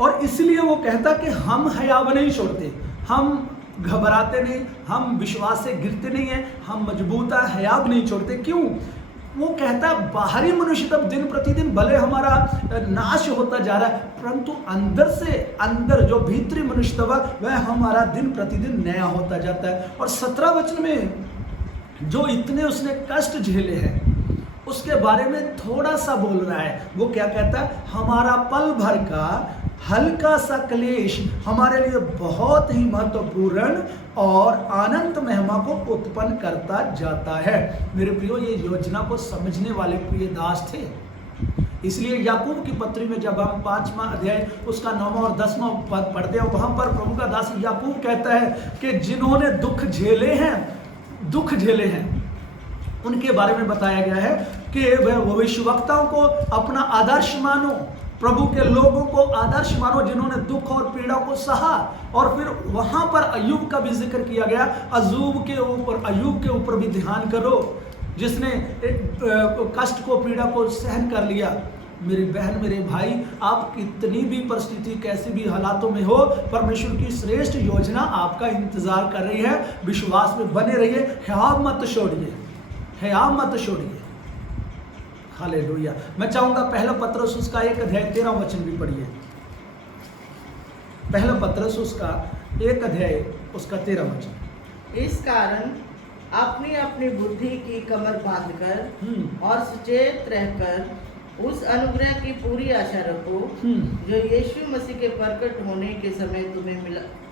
और इसलिए वो कहता कि हम हयाव नहीं छोड़ते, हम घबराते नहीं, हम विश्वास से गिरते नहीं हैं, हम मजबूत हयाव नहीं छोड़ते। क्यों? वो कहता है बाहरी मनुष्य तब दिन प्रतिदिन भले हमारा नाश होता जा रहा है, परंतु अंदर से अंदर जो भीतरी मनुष्य वह हमारा दिन प्रतिदिन नया होता जाता है। और 17 वचन में जो इतने उसने कष्ट झेले हैं उसके बारे में थोड़ा सा बोल रहा है। वो क्या कहता है? हमारा पल भर का हल्का सा क्लेश हमारे लिए बहुत ही महत्वपूर्ण और अनंत महिमा को उत्पन्न करता जाता है। मेरे प्रियो, ये योजना को समझने वाले प्रिय दास थे। इसलिए याकूब की पत्री में जब हम 5वां अध्याय उसका 9वां और 10वां पद पढ़ते हैं, वहां पर प्रभु का दास याकूब कहता है कि जिन्होंने दुख झेले हैं उनके बारे में बताया गया है कि वह भविष्यवक्ताओं को अपना आदर्श मानो, प्रभु के लोगों को आदर्श मानो जिन्होंने दुख और पीड़ा को सहा। और फिर वहां पर अय्यूब का भी जिक्र किया गया। अय्यूब के ऊपर भी ध्यान करो, जिसने कष्ट को, पीड़ा को सहन कर लिया। मेरी बहन, मेरे भाई, आप कितनी भी परिस्थिति, कैसी भी हालातों में हो, परमेश्वर की श्रेष्ठ योजना आपका इंतजार कर रही है। विश्वास में बने रहिए, ख्याल मत छोड़िए। हालेलुया। मैं चाहूंगा पहला पत्रस उसका 1 अध्याय 13 वचन भी पढ़िए। पहला पत्रस उसका 1 अध्याय उसका 13 वचन। इस कारण अपनी अपनी बुद्धि की कमर बांधकर और सचेत रहकर उस अनुग्रह की पूरी आशा रखो जो यीशु मसीह के प्रकट होने के समय तुम्हें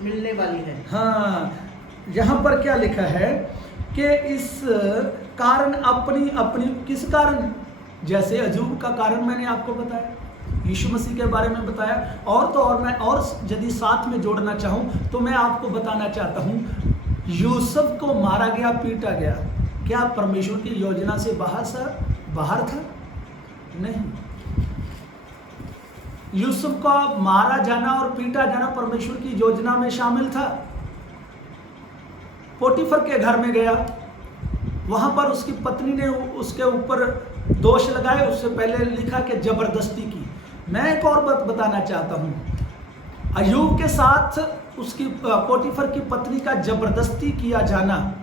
मिलने वाली है। हाँ, यहाँ पर क्या लिखा है कि इस कारण अपनी किस कारण? जैसे अय्यूब का कारण मैंने आपको बताया, यीशु मसीह के बारे में बताया, और तो और मैं और यदि साथ में जोड़ना चाहूं तो मैं आपको बताना चाहता हूं, यूसुफ को मारा गया, पीटा गया, क्या परमेश्वर की योजना से बाहर था? नहीं। यूसुफ का मारा जाना और पीटा जाना परमेश्वर की योजना में शामिल था। पोटीफर के घर में गया, वहां पर उसकी पत्नी ने उसके ऊपर दोष लगाए। उससे पहले लिखा कि जबरदस्ती की। मैं एक और बात बताना चाहता हूं, अय्यूब के साथ उसकी पोटीफर की पत्नी का जबरदस्ती किया जाना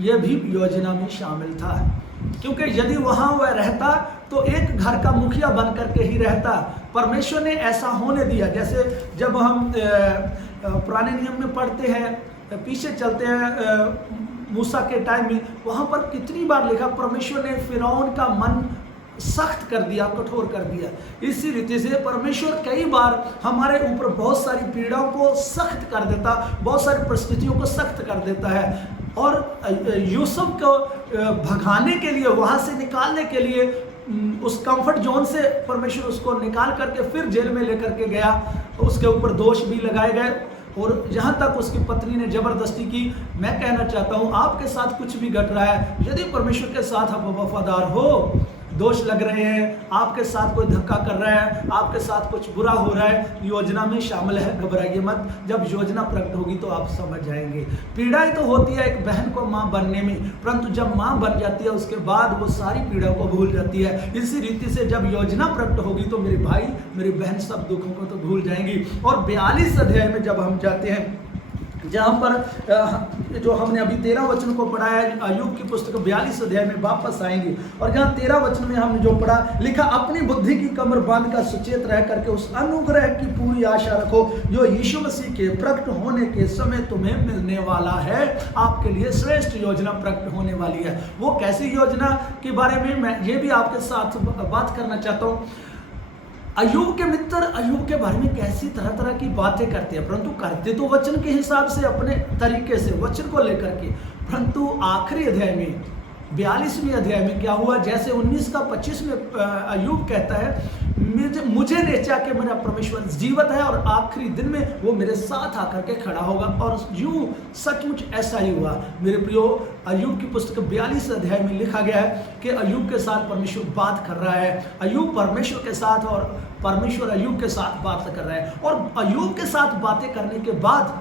यह भी योजना में शामिल था, क्योंकि यदि वहां वह रहता तो एक घर का मुखिया बन करके ही रहता। परमेश्वर ने ऐसा होने दिया। जैसे जब हम पुराने नियम में पढ़ते हैं, पीछे चलते हैं मूसा के टाइम में, वहां पर कितनी बार लिखा परमेश्वर ने फिरौन का मन सख्त कर दिया, कठोर कर दिया। इसी रीति से परमेश्वर कई बार हमारे ऊपर बहुत सारी पीड़ाओं को सख्त कर देता, बहुत सारी परिस्थितियों को सख्त कर देता है। और यूसुफ को भगाने के लिए, वहां से निकालने के लिए, उस कंफर्ट जोन से परमेश्वर उसको निकाल करके फिर जेल में लेकर के गया। उसके ऊपर दोष भी लगाए गए और यहाँ तक उसकी पत्नी ने जबरदस्ती की। मैं कहना चाहता हूँ, आपके साथ कुछ भी घट रहा है, यदि परमेश्वर के साथ आप वफादार हो, दोष लग रहे हैं, आपके साथ कोई धक्का कर रहा है, आपके साथ कुछ बुरा हो रहा है, योजना में शामिल है, घबराइए मत। जब योजना प्रकट होगी तो आप समझ जाएंगे। पीड़ाएं तो होती है एक बहन को मां बनने में, परंतु जब मां बन जाती है उसके बाद वो सारी पीड़ा को भूल जाती है। इसी रीति से जब योजना प्रकट होगी तो मेरे भाई, मेरी बहन सब दुखों को तो भूल जाएंगी। और 42 अध्याय में जब हम जाते हैं, जहाँ पर जो हमने अभी 13 वचन को पढ़ा है, अय्यूब की पुस्तक 42 अध्याय में वापस आएंगे, और जहाँ 13 वचन में हमने जो पढ़ा, लिखा अपनी बुद्धि की कमर बांध कर सचेत रह करके उस अनुग्रह की पूरी आशा रखो जो यीशु मसीह के प्रकट होने के समय तुम्हें मिलने वाला है। आपके लिए श्रेष्ठ योजना प्रकट होने वाली है। वो कैसी योजना के बारे में मैं ये भी आपके साथ बात करना चाहता हूँ। अय्यूब के मित्र अय्यूब के बारे में कैसी तरह तरह की बातें करते हैं, परंतु करते तो वचन के हिसाब से, अपने तरीके से, वचन को लेकर के। परंतु आखिरी अध्याय में 42वें अध्याय में क्या हुआ, जैसे 19 का 25 में अय्यूब कहता है, मुझे नेचा के मेरा परमेश्वर जीवित है और आखिरी दिन में वो मेरे साथ आकर के खड़ा होगा। और यूं सचमुच ऐसा ही हुआ। मेरे प्रियो, अय्यूब की पुस्तक 42 अध्याय में लिखा गया है कि अय्यूब के साथ परमेश्वर बात कर रहा है। अय्यूब परमेश्वर के साथ और परमेश्वर अय्यूब के साथ बात कर रहा है, और अय्यूब के साथ बातें करने के बाद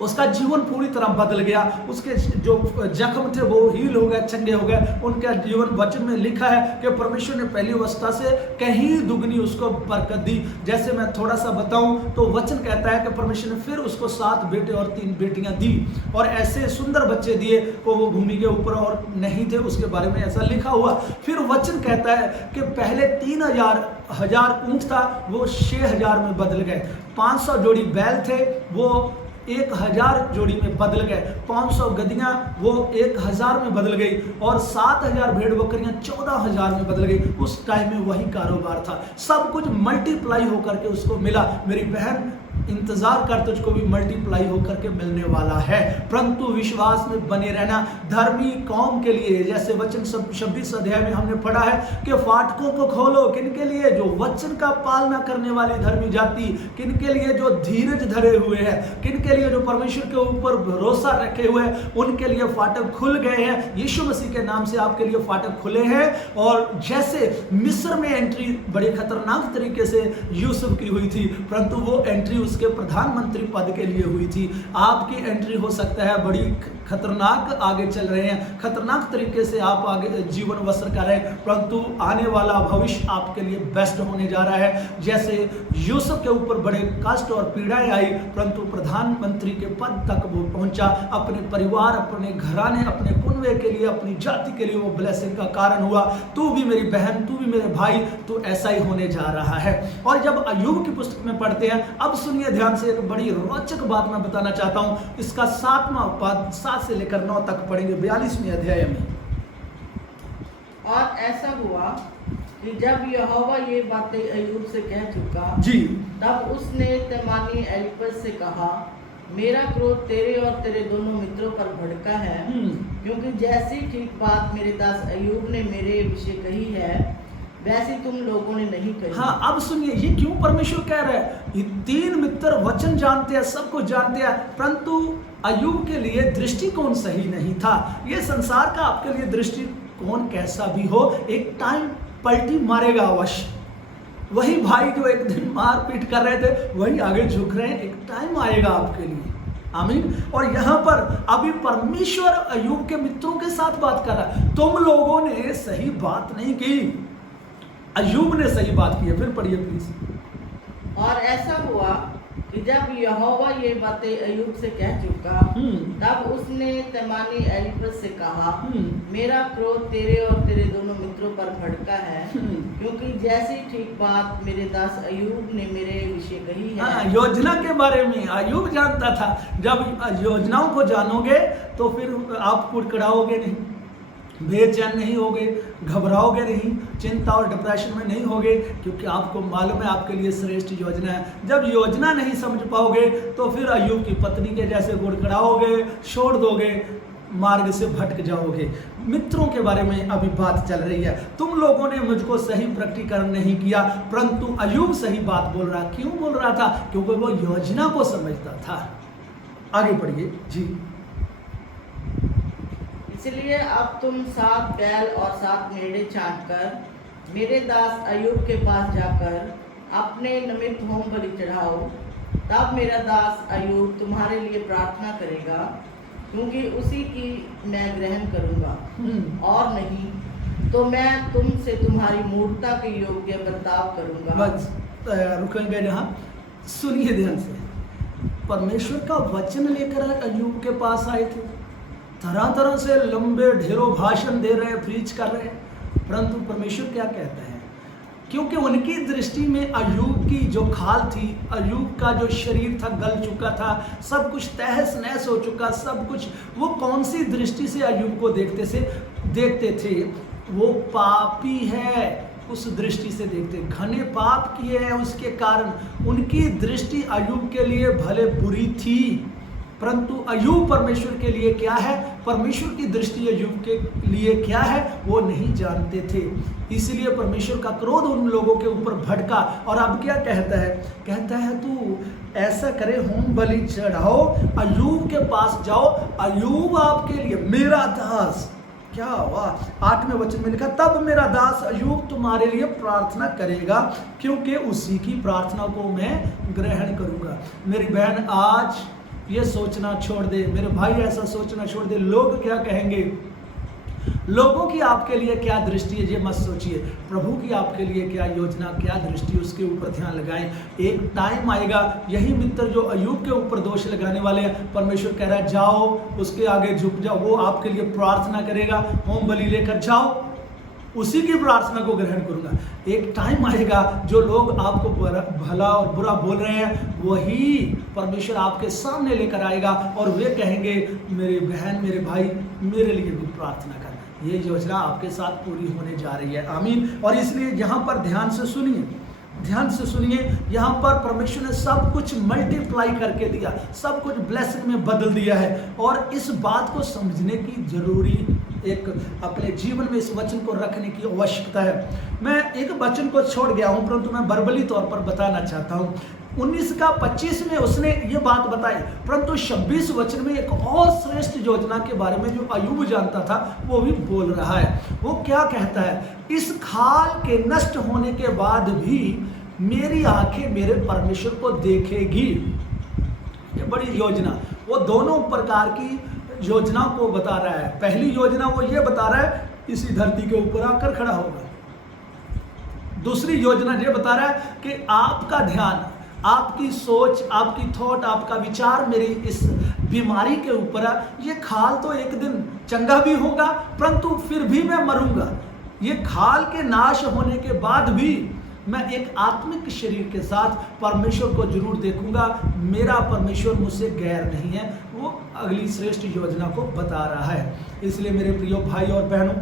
उसका जीवन पूरी तरह बदल गया। उसके जो जख्म थे वो हील हो गए, चंगे हो गए। उनका जीवन वचन में लिखा है कि परमेश्वर ने पहली अवस्था से कहीं दुगनी उसको बरकत दी। जैसे मैं थोड़ा सा बताऊं तो वचन कहता है कि परमेश्वर ने फिर उसको 7 बेटे और 3 बेटियां दी, और ऐसे सुंदर बच्चे दिए को वो भूमि के ऊपर और नहीं थे, उसके बारे में ऐसा लिखा हुआ। फिर वचन कहता है कि पहले 3000 ऊंट था, वो 6000 में बदल गए। 500 जोड़ी बैल थे, वो 1000 जोड़ी में बदल गए। 500 गदियां वो 1000 में बदल गई, और 7000 भेड़ बकरियां 14000 में बदल गई। उस टाइम में वही कारोबार था। सब कुछ मल्टीप्लाई होकर के उसको मिला। मेरी बहन, इंतजार कर, तुझको भी मल्टीप्लाई होकर के मिलने वाला है। परंतु विश्वास में बने रहना धर्मी कौम के लिए, जैसे वचन 26 अध्याय में हमने पढ़ा है कि फाटकों को खोलो। किनके लिए? जो वचन का पालना करने वाली धर्मी जाति, किनके लिए? जो धीरज धरे हुए हैं, किनके लिए? जो परमेश्वर के ऊपर भरोसा रखे हुए हैं, उनके लिए फाटक खुल गए हैं। यीशु मसीह के नाम से आपके लिए फाटक खुले हैं। और जैसे मिस्र में एंट्री बड़े खतरनाक तरीके से यूसुफ की हुई थी, परंतु वो एंट्री उसके प्रधानमंत्री पद के लिए हुई थी। आपकी एंट्री हो सकता है बड़ी खतरनाक, आगे चल रहे हैं, खतरनाक तरीके से आप आगे जीवन बसर कर रहे हैं, परंतु आने वाला भविष्य आपके लिए बेस्ट होने जा रहा है। जैसे यूसुफ के ऊपर बड़े कष्ट और पीड़ाएं आई, परंतु प्रधानमंत्री के पद तक वो पहुंचा। अपने परिवार, अपने घराने, अपने कुनबे के लिए, अपनी जाति के लिए वो ब्लेसिंग का कारण हुआ। तू भी मेरी बहन, तू भी मेरे भाई, तू ऐसा ही होने जा रहा है। और जब अय्यूब की पुस्तक में पढ़ते हैं, अब सुनिए ध्यान से, एक बड़ी रोचक बात मैं बताना चाहता हूं। इसका 7वां पद 7 से लेकर 9 तक पढ़ेंगे 42वें अध्याय में। और ऐसा हुआ कि जब यहोवा ये बातें अय्यूब से कह चुका जी, तब उसने तेमानी एलीपज से कहा, मेरा क्रोध तेरे और तेरे दोनों मित्रों पर भड़का है, क्योंकि जैसी ठीक बात मेरे दास अय्यूब ने मेरे विषय कही है, वैसी तुम लोगों ने नहीं कही। हाँ, अब सुनिए, ये क्यों परमेश्वर कह रहे हैं। ये 3 मित्र वचन जानते हैं, सब कुछ जानते हैं, परंतु अय्यूब के लिए दृष्टिकोण सही नहीं था। ये संसार का आपके लिए दृष्टिकोण कैसा भी हो, एक टाइम पलटी मारेगा अवश्य। वही भाई जो एक दिन मार पीट कर रहे थे, वही आगे झुक रहे हैं, एक टाइम आएगा आपके लिए। आमीन। और यहाँ पर अभी परमेश्वर अय्यूब के मित्रों के साथ बात कर रहा है। तुम लोगों ने सही बात नहीं की, अय्यूब ने सही बात की है। फिर पढ़िए प्लीज। और ऐसा हुआ कि जब यहोवा ये बातें अय्यूब से कह चुका, तब उसने तेमानी एलीपज से कहा, मेरा क्रोध तेरे और तेरे दोनों मित्रों पर भड़का है, क्योंकि जैसी ठीक बात मेरे दास अय्यूब ने मेरे विषय कही है। हाँ, योजना के बारे में अय्यूब जानता था। जब योजनाओं को जानोगे तो फिर आप कुड़कुड़ाओगे नहीं, बेचैन नहीं होगे, घबराओगे नहीं, चिंता और डिप्रेशन में नहीं होगे, क्योंकि आपको मालूम है आपके लिए श्रेष्ठ योजना है। जब योजना नहीं समझ पाओगे तो फिर अय्यूब की पत्नी के जैसे गुड़गुड़ाओगे, छोड़ दोगे, मार्ग से भटक जाओगे। मित्रों के बारे में अभी बात चल रही है। तुम लोगों ने मुझको सही प्रकटीकरण नहीं किया, परंतु अय्यूब सही बात बोल रहा। क्यों बोल रहा था? क्योंकि वो योजना को समझता था। आगे बढ़िए जी। इसलिए अब तुम 7 बैल और 7 मेढ़े छांटकर मेरे दास अय्यूब के पास जाकर अपने निमित्त होम बलि चढ़ाओ। तब मेरा दास अय्यूब तुम्हारे लिए प्रार्थना करेगा, क्योंकि उसी की मैं ग्रहण करूंगा, और नहीं तो मैं तुमसे तुम्हारी मूर्खता के योग्य बर्ताव करूंगा। बस रुकेंगे यहाँ, सुनिए ध्यान से। परमेश्वर का वचन लेकर अय्यूब के पास आए थे। तरह तरह से लंबे ढेरों भाषण दे रहे, प्रीच कर रहे, परंतु परमेश्वर क्या कहता है? क्योंकि उनकी दृष्टि में अय्यूब की जो खाल थी, अय्यूब का जो शरीर था गल चुका था, सब कुछ तहस नहस हो चुका, सब कुछ, वो कौन सी दृष्टि से अय्यूब को देखते थे? वो पापी है, उस दृष्टि से देखते। घने पाप किए हैं, उसके कारण उनकी दृष्टि अय्यूब के लिए भले बुरी थी, परंतु अय्यूब परमेश्वर के लिए क्या है, परमेश्वर की दृष्टि अय्यूब के लिए क्या है, वो नहीं जानते थे। इसलिए परमेश्वर का क्रोध उन लोगों के ऊपर भड़का। और अब क्या कहता है तू ऐसा करे, होम बलि चढ़ाओ, अय्यूब के पास जाओ, अय्यूब आपके लिए, मेरा दास, क्या हुआ 8वें वचन में लिखा, तब मेरा दास अय्यूब तुम्हारे लिए प्रार्थना करेगा, क्योंकि उसी की प्रार्थना को मैं ग्रहण करूंगा। मेरी बहन आज ये सोचना छोड़ दे, मेरे भाई ऐसा सोचना छोड़ दे, लोग क्या कहेंगे, लोगों की आपके लिए क्या दृष्टि है, ये मत सोचिए। प्रभु की आपके लिए क्या योजना, क्या दृष्टि, उसके ऊपर ध्यान लगाएं। एक टाइम आएगा, यही मित्र जो अय्यूब के ऊपर दोष लगाने वाले हैं, परमेश्वर कह रहा है जाओ उसके आगे झुक जाओ, वो आपके लिए प्रार्थना करेगा, होम बलि लेकर जाओ, उसी की प्रार्थना को ग्रहण करूंगा। एक टाइम आएगा जो लोग आपको भला और बुरा बोल रहे हैं, वही परमेश्वर आपके सामने लेकर आएगा और वे कहेंगे मेरी बहन, मेरे भाई, मेरे लिए भी प्रार्थना कर। ये योजना आपके साथ पूरी होने जा रही है, आमीन। और इसलिए यहाँ पर ध्यान से सुनिए, यहाँ पर परमेश्वर ने सब कुछ मल्टीप्लाई करके दिया, सब कुछ ब्लेसिंग में बदल दिया है। और इस बात को समझने की जरूरी, एक अपने जीवन में इस वचन को रखने की आवश्यकता है। मैं एक वचन को छोड़ गया हूं, परंतु मैं वर्बली तौर पर बताना चाहता हूं। 19 का 25 में उसने ये बात बताई, परंतु 26 वचन में एक और श्रेष्ठ योजना के बारे में जो अय्यूब जानता था वो भी बोल रहा है। वो क्या कहता है, इस खाल के नष्ट होने के बाद भी मेरी आंखें मेरे परमेश्वर को देखेगी। ये बड़ी योजना, वो दोनों प्रकार की योजना को बता रहा है। पहली योजना वो ये बता रहा है इसी धरती के ऊपर आकर खड़ा होगा। दूसरी योजना ये बता रहा है कि आपका ध्यान, आपकी सोच, आपकी थॉट, आपका विचार मेरी इस बीमारी के ऊपर है। ये खाल तो एक दिन चंगा भी होगा, परंतु फिर भी मैं मरूंगा। ये खाल के नाश होने के बाद भी मैं एक आत्मिक शरीर के साथ परमेश्वर को जरूर देखूंगा। मेरा परमेश्वर मुझसे गैर नहीं है। वो अगली श्रेष्ठ योजना को बता रहा है। इसलिए मेरे प्रिय भाई और बहनों,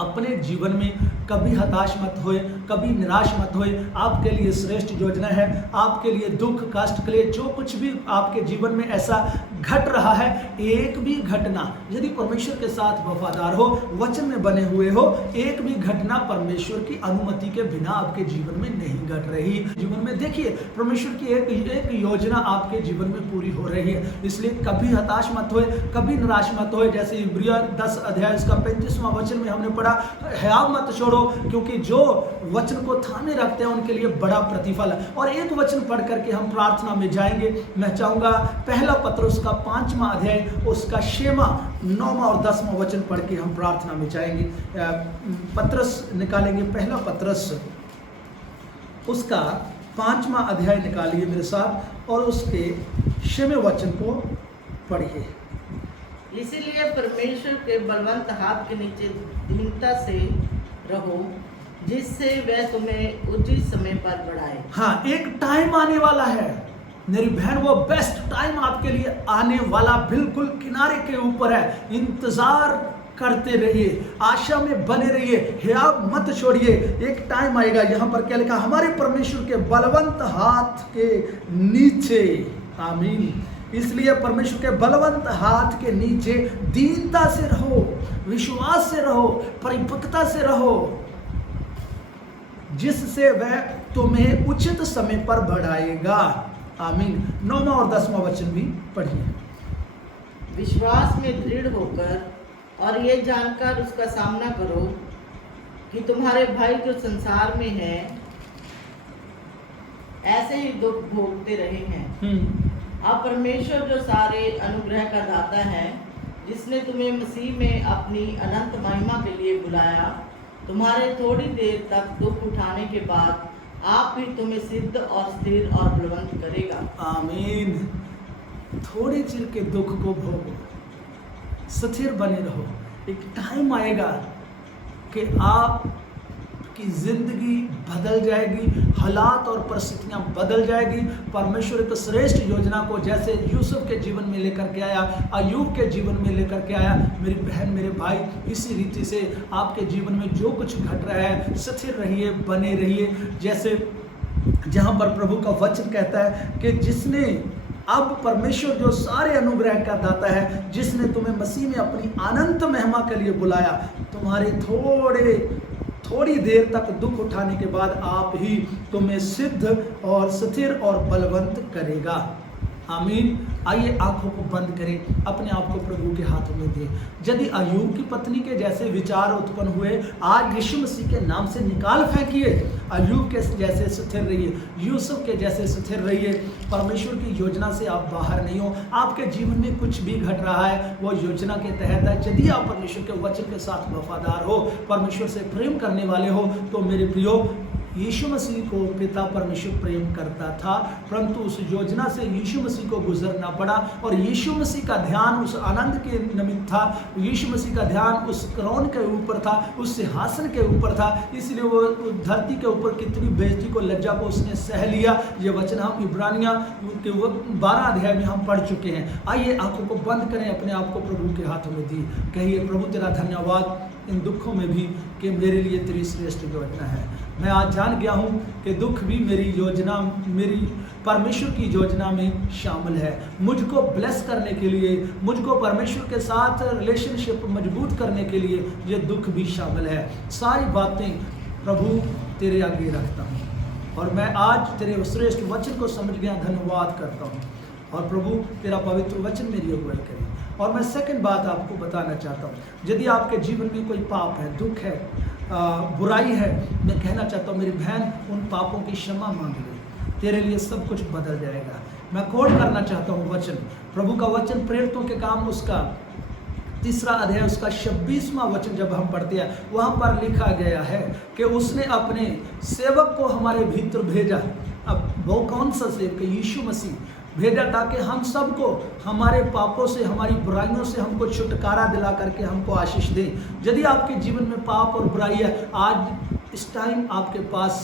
अपने जीवन में कभी हताश मत होए, कभी निराश मत होए। आपके लिए श्रेष्ठ योजना है। आपके लिए दुख कष्ट के लिए जो कुछ भी आपके जीवन में ऐसा घट रहा है, एक भी घटना यदि परमेश्वर के साथ वफादार हो, वचन में बने हुए हो, एक भी घटना परमेश्वर की अनुमति के बिना आपके जीवन में नहीं घट रही। जीवन में देखिए परमेश्वर की एक योजना आपके जीवन में पूरी हो रही है। इसलिए कभी हताश मत होए, कभी निराश मत होए। जैसे इब्रिया 10 अध्याय उसका 35वां वचन में हमने पढ़ा, हियाव मत छोड़ो, क्योंकि जो वचन को थामे रखते हैं उनके लिए बड़ा प्रतिफल है। और एक वचन पढ़ करके हम प्रार्थना में जाएंगे। मैं चाहूंगा पहला पत्रुस का 5वां अध्याय उसका 6वां 9वां और 10वां वचन पढ़ के हम प्रार्थना में जाएंगे। पत्रस निकालेंगे, पहला पत्रस उसका 5वां अध्याय निकालिए मेरे साथ और उसके 6वें वचन को पढ़िए। इसीलिए परमेश्वर के बलवंत हाथ के नीचे दीनता से रहो, जिससे वह तुम्हें उचित समय पर बढ़ाए। हाँ, एक टाइम आने वाला है मेरी बहन, वो बेस्ट टाइम आपके लिए आने वाला बिल्कुल किनारे के ऊपर है। इंतजार करते रहिए, आशा में बने रहिए, हियाव मत छोड़िए। एक टाइम आएगा, यहाँ पर क्या लिखा, हमारे परमेश्वर के बलवंत हाथ के नीचे। आमीन। इसलिए परमेश्वर के बलवंत हाथ के नीचे दीनता से रहो, विश्वास से रहो, परिपक्वता से रहो, जिससे वह तुम्हें उचित समय पर बढ़ाएगा। आमीन। 9वां और 10वां वचन भी पढ़िए। विश्वास में दृढ़ होकर और ये जानकर उसका सामना करो कि तुम्हारे भाई जो संसार में है ऐसे ही दुख भोगते रहे हैं। अब परमेश्वर जो सारे अनुग्रह का दाता है, जिसने तुम्हें मसीह में अपनी अनंत महिमा के लिए बुलाया, तुम्हारे थोड़ी देर तक दुख उठाने के बाद आप ही तुम्हें सिद्ध और स्थिर और बलवंत करेगा। आमीन। थोड़े चिर के दुख को भोगो, स्थिर बने रहो। एक टाइम आएगा कि आपकी जिंदगी बदल जाएगी, हालात और परिस्थितियां बदल जाएगी। परमेश्वर एक श्रेष्ठ योजना को जैसे यूसुफ के जीवन में लेकर के आया, अय्यूब के जीवन में लेकर के आया, मेरी बहन मेरे भाई, इसी रीति से आपके जीवन में जो कुछ घट रहा है, स्थिर रहिए, बने रहिए। जैसे जहां पर प्रभु का वचन कहता है कि जिसने अब परमेश्वर जो सारे अनुग्रह का दाता है, जिसने तुम्हें मसीह में अपनी अनंत महिमा के लिए बुलाया, तुम्हारे थोड़ी देर तक दुख उठाने के बाद आप ही तुम्हें सिद्ध और स्थिर और बलवंत करेगा। आमीन। आइए आंखों को बंद करें, अपने आप को प्रभु के हाथों में दें। यदि अय्यूब की पत्नी के जैसे विचार उत्पन्न हुए, आज यीशु मसीह के नाम से निकाल फेंकिए। अय्यूब के जैसे स्थिर रहिए, यूसुफ के जैसे स्थिर रहिए। परमेश्वर की योजना से आप बाहर नहीं हो। आपके जीवन में कुछ भी घट रहा है वो योजना के तहत है। यदि आप परमेश्वर के वचन के साथ वफादार हो, परमेश्वर से प्रेम करने वाले हो, तो मेरे प्रियो, यीशु मसीह को पिता परमेश्वर प्रेम करता था, परंतु उस योजना से यीशु मसीह को गुजरना पड़ा और यीशु मसीह का ध्यान उस आनंद के निमित्त था। यीशु मसीह का ध्यान उस क्राउन के ऊपर था, उस सिंहासन के ऊपर था। इसलिए वो धरती के ऊपर कितनी बेइज्जती को, लज्जा को उसने सह लिया। ये वचन हम इब्रानिया के 12 अध्याय में हम पढ़ चुके हैं। आइए आंखों को बंद करें, अपने आप को प्रभु के हाथों में दी। कहिए, प्रभु तेरा धन्यवाद इन दुखों में भी कि मेरे लिए तेरी श्रेष्ठ योजना है। मैं आज जान गया हूँ कि दुख भी मेरी योजना, मेरी परमेश्वर की योजना में शामिल है। मुझको ब्लेस करने के लिए, मुझको परमेश्वर के साथ रिलेशनशिप मजबूत करने के लिए ये दुख भी शामिल है। सारी बातें प्रभु तेरे आगे रखता हूँ और मैं आज तेरे श्रेष्ठ वचन को समझ गया, धन्यवाद करता हूँ। और प्रभु तेरा पवित्र वचन मेरी अगुवाई करे। और मैं सेकंड बात आपको बताना चाहता हूँ, यदि आपके जीवन में कोई पाप है, दुख है, बुराई है, मैं कहना चाहता हूँ मेरी बहन, उन पापों की क्षमा मांग ले, तेरे लिए सब कुछ बदल जाएगा। मैं कोट करना चाहता हूँ वचन, प्रभु का वचन, प्रेरितों के काम उसका 3 अध्याय उसका 26वां वचन जब हम पढ़ते हैं, वहाँ पर लिखा गया है कि उसने अपने सेवक को हमारे भीतर भेजा। अब वो कौन सा सेवक? यीशु मसीह भेजा, ताकि हम सबको हमारे पापों से, हमारी बुराइयों से हमको छुटकारा दिला करके हमको आशीष दे। यदि आपके जीवन में पाप और बुराई है, आज इस टाइम आपके पास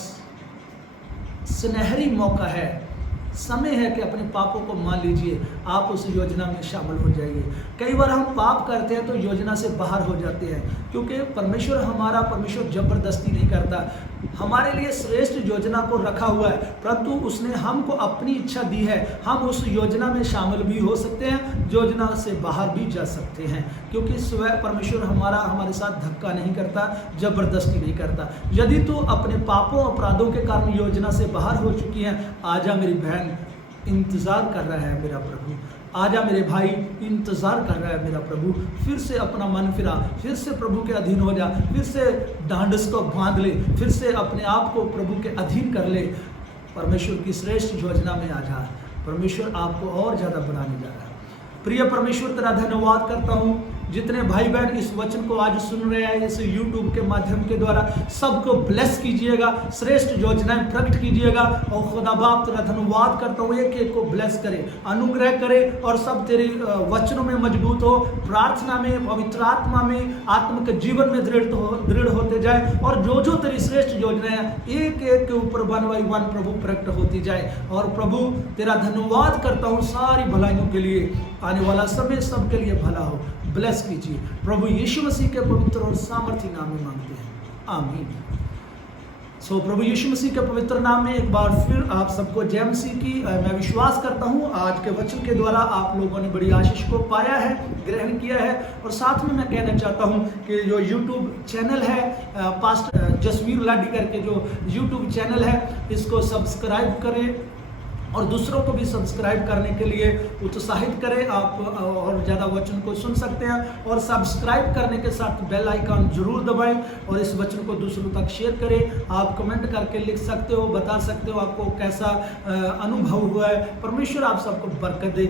सुनहरी मौका है, समय है कि अपने पापों को मान लीजिए, आप उस योजना में शामिल हो जाइए। कई बार हम पाप करते हैं तो योजना से बाहर हो जाते हैं, क्योंकि परमेश्वर जबरदस्ती नहीं करता। हमारे लिए श्रेष्ठ योजना को रखा हुआ है, परंतु उसने हमको अपनी इच्छा दी है। हम उस योजना में शामिल भी हो सकते हैं, योजना से बाहर भी जा सकते हैं, क्योंकि स्वयं परमेश्वर हमारे साथ धक्का नहीं करता, जबरदस्ती नहीं करता। यदि तू अपने पापों अपराधों के कारण योजना से बाहर हो चुकी है, आजा मेरी बहन, इंतजार कर रहा है मेरा प्रभु। आजा मेरे भाई, इंतजार कर रहा है मेरा प्रभु। फिर से अपना मन फिरा, फिर से प्रभु के अधीन हो जा, फिर से ढांढस को बांध ले, फिर से अपने आप को प्रभु के अधीन कर ले। परमेश्वर की श्रेष्ठ योजना में आ जा। परमेश्वर आपको और ज़्यादा बढ़ाने जा रहा है। प्रिय परमेश्वर, तेरा धन्यवाद करता हूँ। जितने भाई बहन इस वचन को आज सुन रहे हैं, इस YouTube के माध्यम के द्वारा, सबको ब्लेस कीजिएगा, श्रेष्ठ योजनाएं प्रकट कीजिएगा। और खुदा बाप तेरा धन्यवाद करता हूँ, एक एक को ब्लेस करे, अनुग्रह करे, और सब तेरे वचनों में मजबूत हो, प्रार्थना में, पवित्र आत्मा में, आत्मिक जीवन में दृढ़ होते जाए। और जो जो तेरी श्रेष्ठ योजनाएं एक एक के ऊपर 1 by 1 प्रभु प्रकट होती जाए। और प्रभु तेरा धन्यवाद करता हूँ सारी भलाइयों के लिए। आने वाला समय सबके लिए भला हो, ब्लेस कीजिए। प्रभु यीशु मसीह के पवित्र और सामर्थी नाम में मांगते हैं, आमीन। प्रभु यीशु मसीह के पवित्र नाम में एक बार फिर आप सबको जय मसीह की। मैं विश्वास करता हूँ आज के वचन के द्वारा आप लोगों ने बड़ी आशीष को पाया है, ग्रहण किया है। और साथ में मैं कहना चाहता हूँ कि जो YouTube चैनल है, पास्टर जसवीर लाडी करके जो YouTube चैनल है, इसको सब्सक्राइब करें और दूसरों को भी सब्सक्राइब करने के लिए उत्साहित करें। आप और ज़्यादा वचन को सुन सकते हैं। और सब्सक्राइब करने के साथ बेल आइकन जरूर दबाएं और इस वचन को दूसरों तक शेयर करें। आप कमेंट करके लिख सकते हो, बता सकते हो आपको कैसा अनुभव हुआ है। परमेश्वर आप सबको बरकत दे।